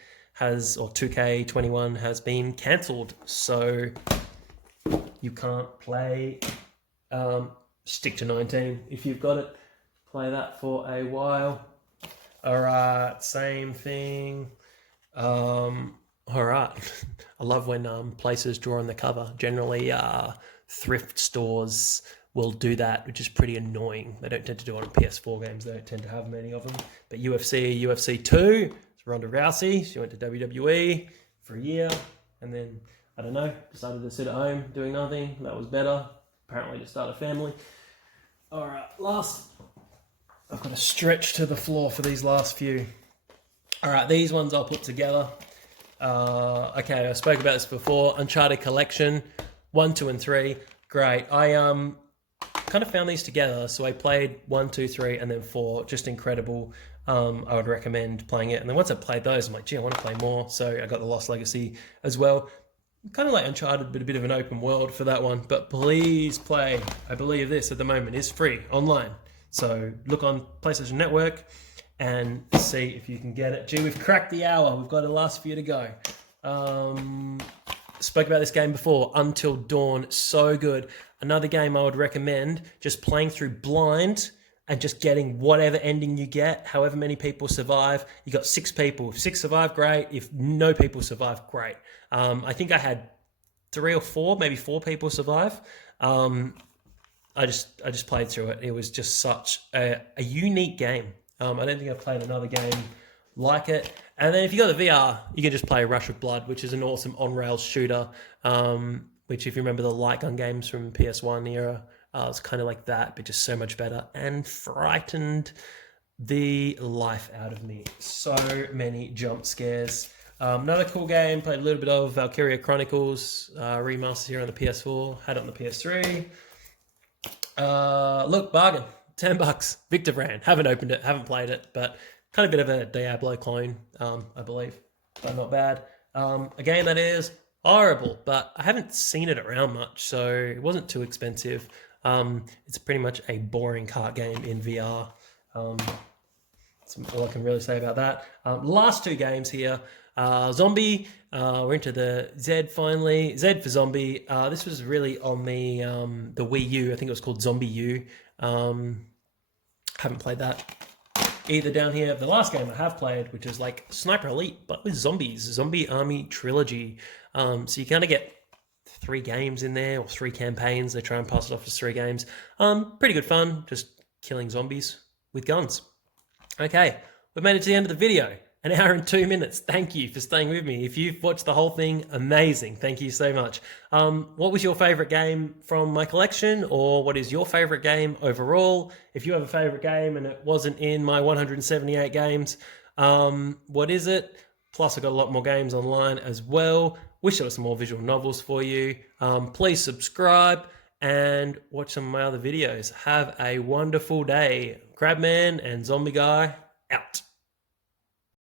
or 2K21 has been cancelled. So you can't play. Stick to 19 if you've got it. Play that for a while. All right, same thing. All right. I love when places draw on the cover. Generally, thrift stores will do that, which is pretty annoying. They don't tend to do it on PS4 games. They don't tend to have many of them. But UFC 2, it's Ronda Rousey. She went to WWE for a year and then, I don't know, decided to sit at home doing nothing. That was better. Apparently to start a family. All right, last I've got to stretch to the floor for these last few. All right, these ones I'll put together. Okay, I spoke about this before. Uncharted Collection, 1, 2, and 3. Great. I kind of found these together. So I played 1, 2, 3, and then 4. Just incredible. I would recommend playing it. And then once I played those, I'm like, gee, I want to play more. So I got the Lost Legacy as well. Kind of like Uncharted, but a bit of an open world for that one. But please play. I believe this at the moment is free online. So look on PlayStation Network and see if you can get it. Gee, we've cracked the hour. We've got the last few to go. Spoke about this game before, Until Dawn. So good. Another game I would recommend, just playing through blind and just getting whatever ending you get, however many people survive. You got 6 people. If 6 survive, great. If no people survive, great. I think I had 3 or 4, maybe 4 people survive. I just played through it. It was just such a unique game. I don't think I've played another game like it. And then if you got the VR, you can just play Rush of Blood, which is an awesome on-rails shooter, which if you remember the light gun games from PS1 era, it's kind of like that, but just so much better and frightened the life out of me. So many jump scares. Another cool game, played a little bit of Valkyria Chronicles, remastered here on the PS4, had it on the PS3. Look, bargain, $10. Victor brand. Haven't opened it, haven't played it, but kind of a bit of a Diablo clone, I believe, but not bad. A game that is horrible, but I haven't seen it around much, so it wasn't too expensive. It's pretty much a boring kart game in VR. That's all I can really say about that. Last 2 games here. Zombie, we're into the Z finally. Z for Zombie. This was really on the Wii U. I think it was called Zombie U. Haven't played that either down here. The last game I have played, which is like Sniper Elite, but with zombies. Zombie Army Trilogy. So you kind of get 3 games in there, or 3 campaigns. They try and pass it off as 3 games. Pretty good fun, just killing zombies with guns. Okay, we've made it to the end of the video. 1 hour and 2 minutes. Thank you for staying with me. If you've watched the whole thing, amazing. Thank you so much. What was your favorite game from my collection, or what is your favorite game overall? If you have a favorite game and it wasn't in my 178 games, what is it? Plus, I got a lot more games online as well. Wish there were some more visual novels for you. Please subscribe and watch some of my other videos. Have a wonderful day. Crabman and Zombie Guy out.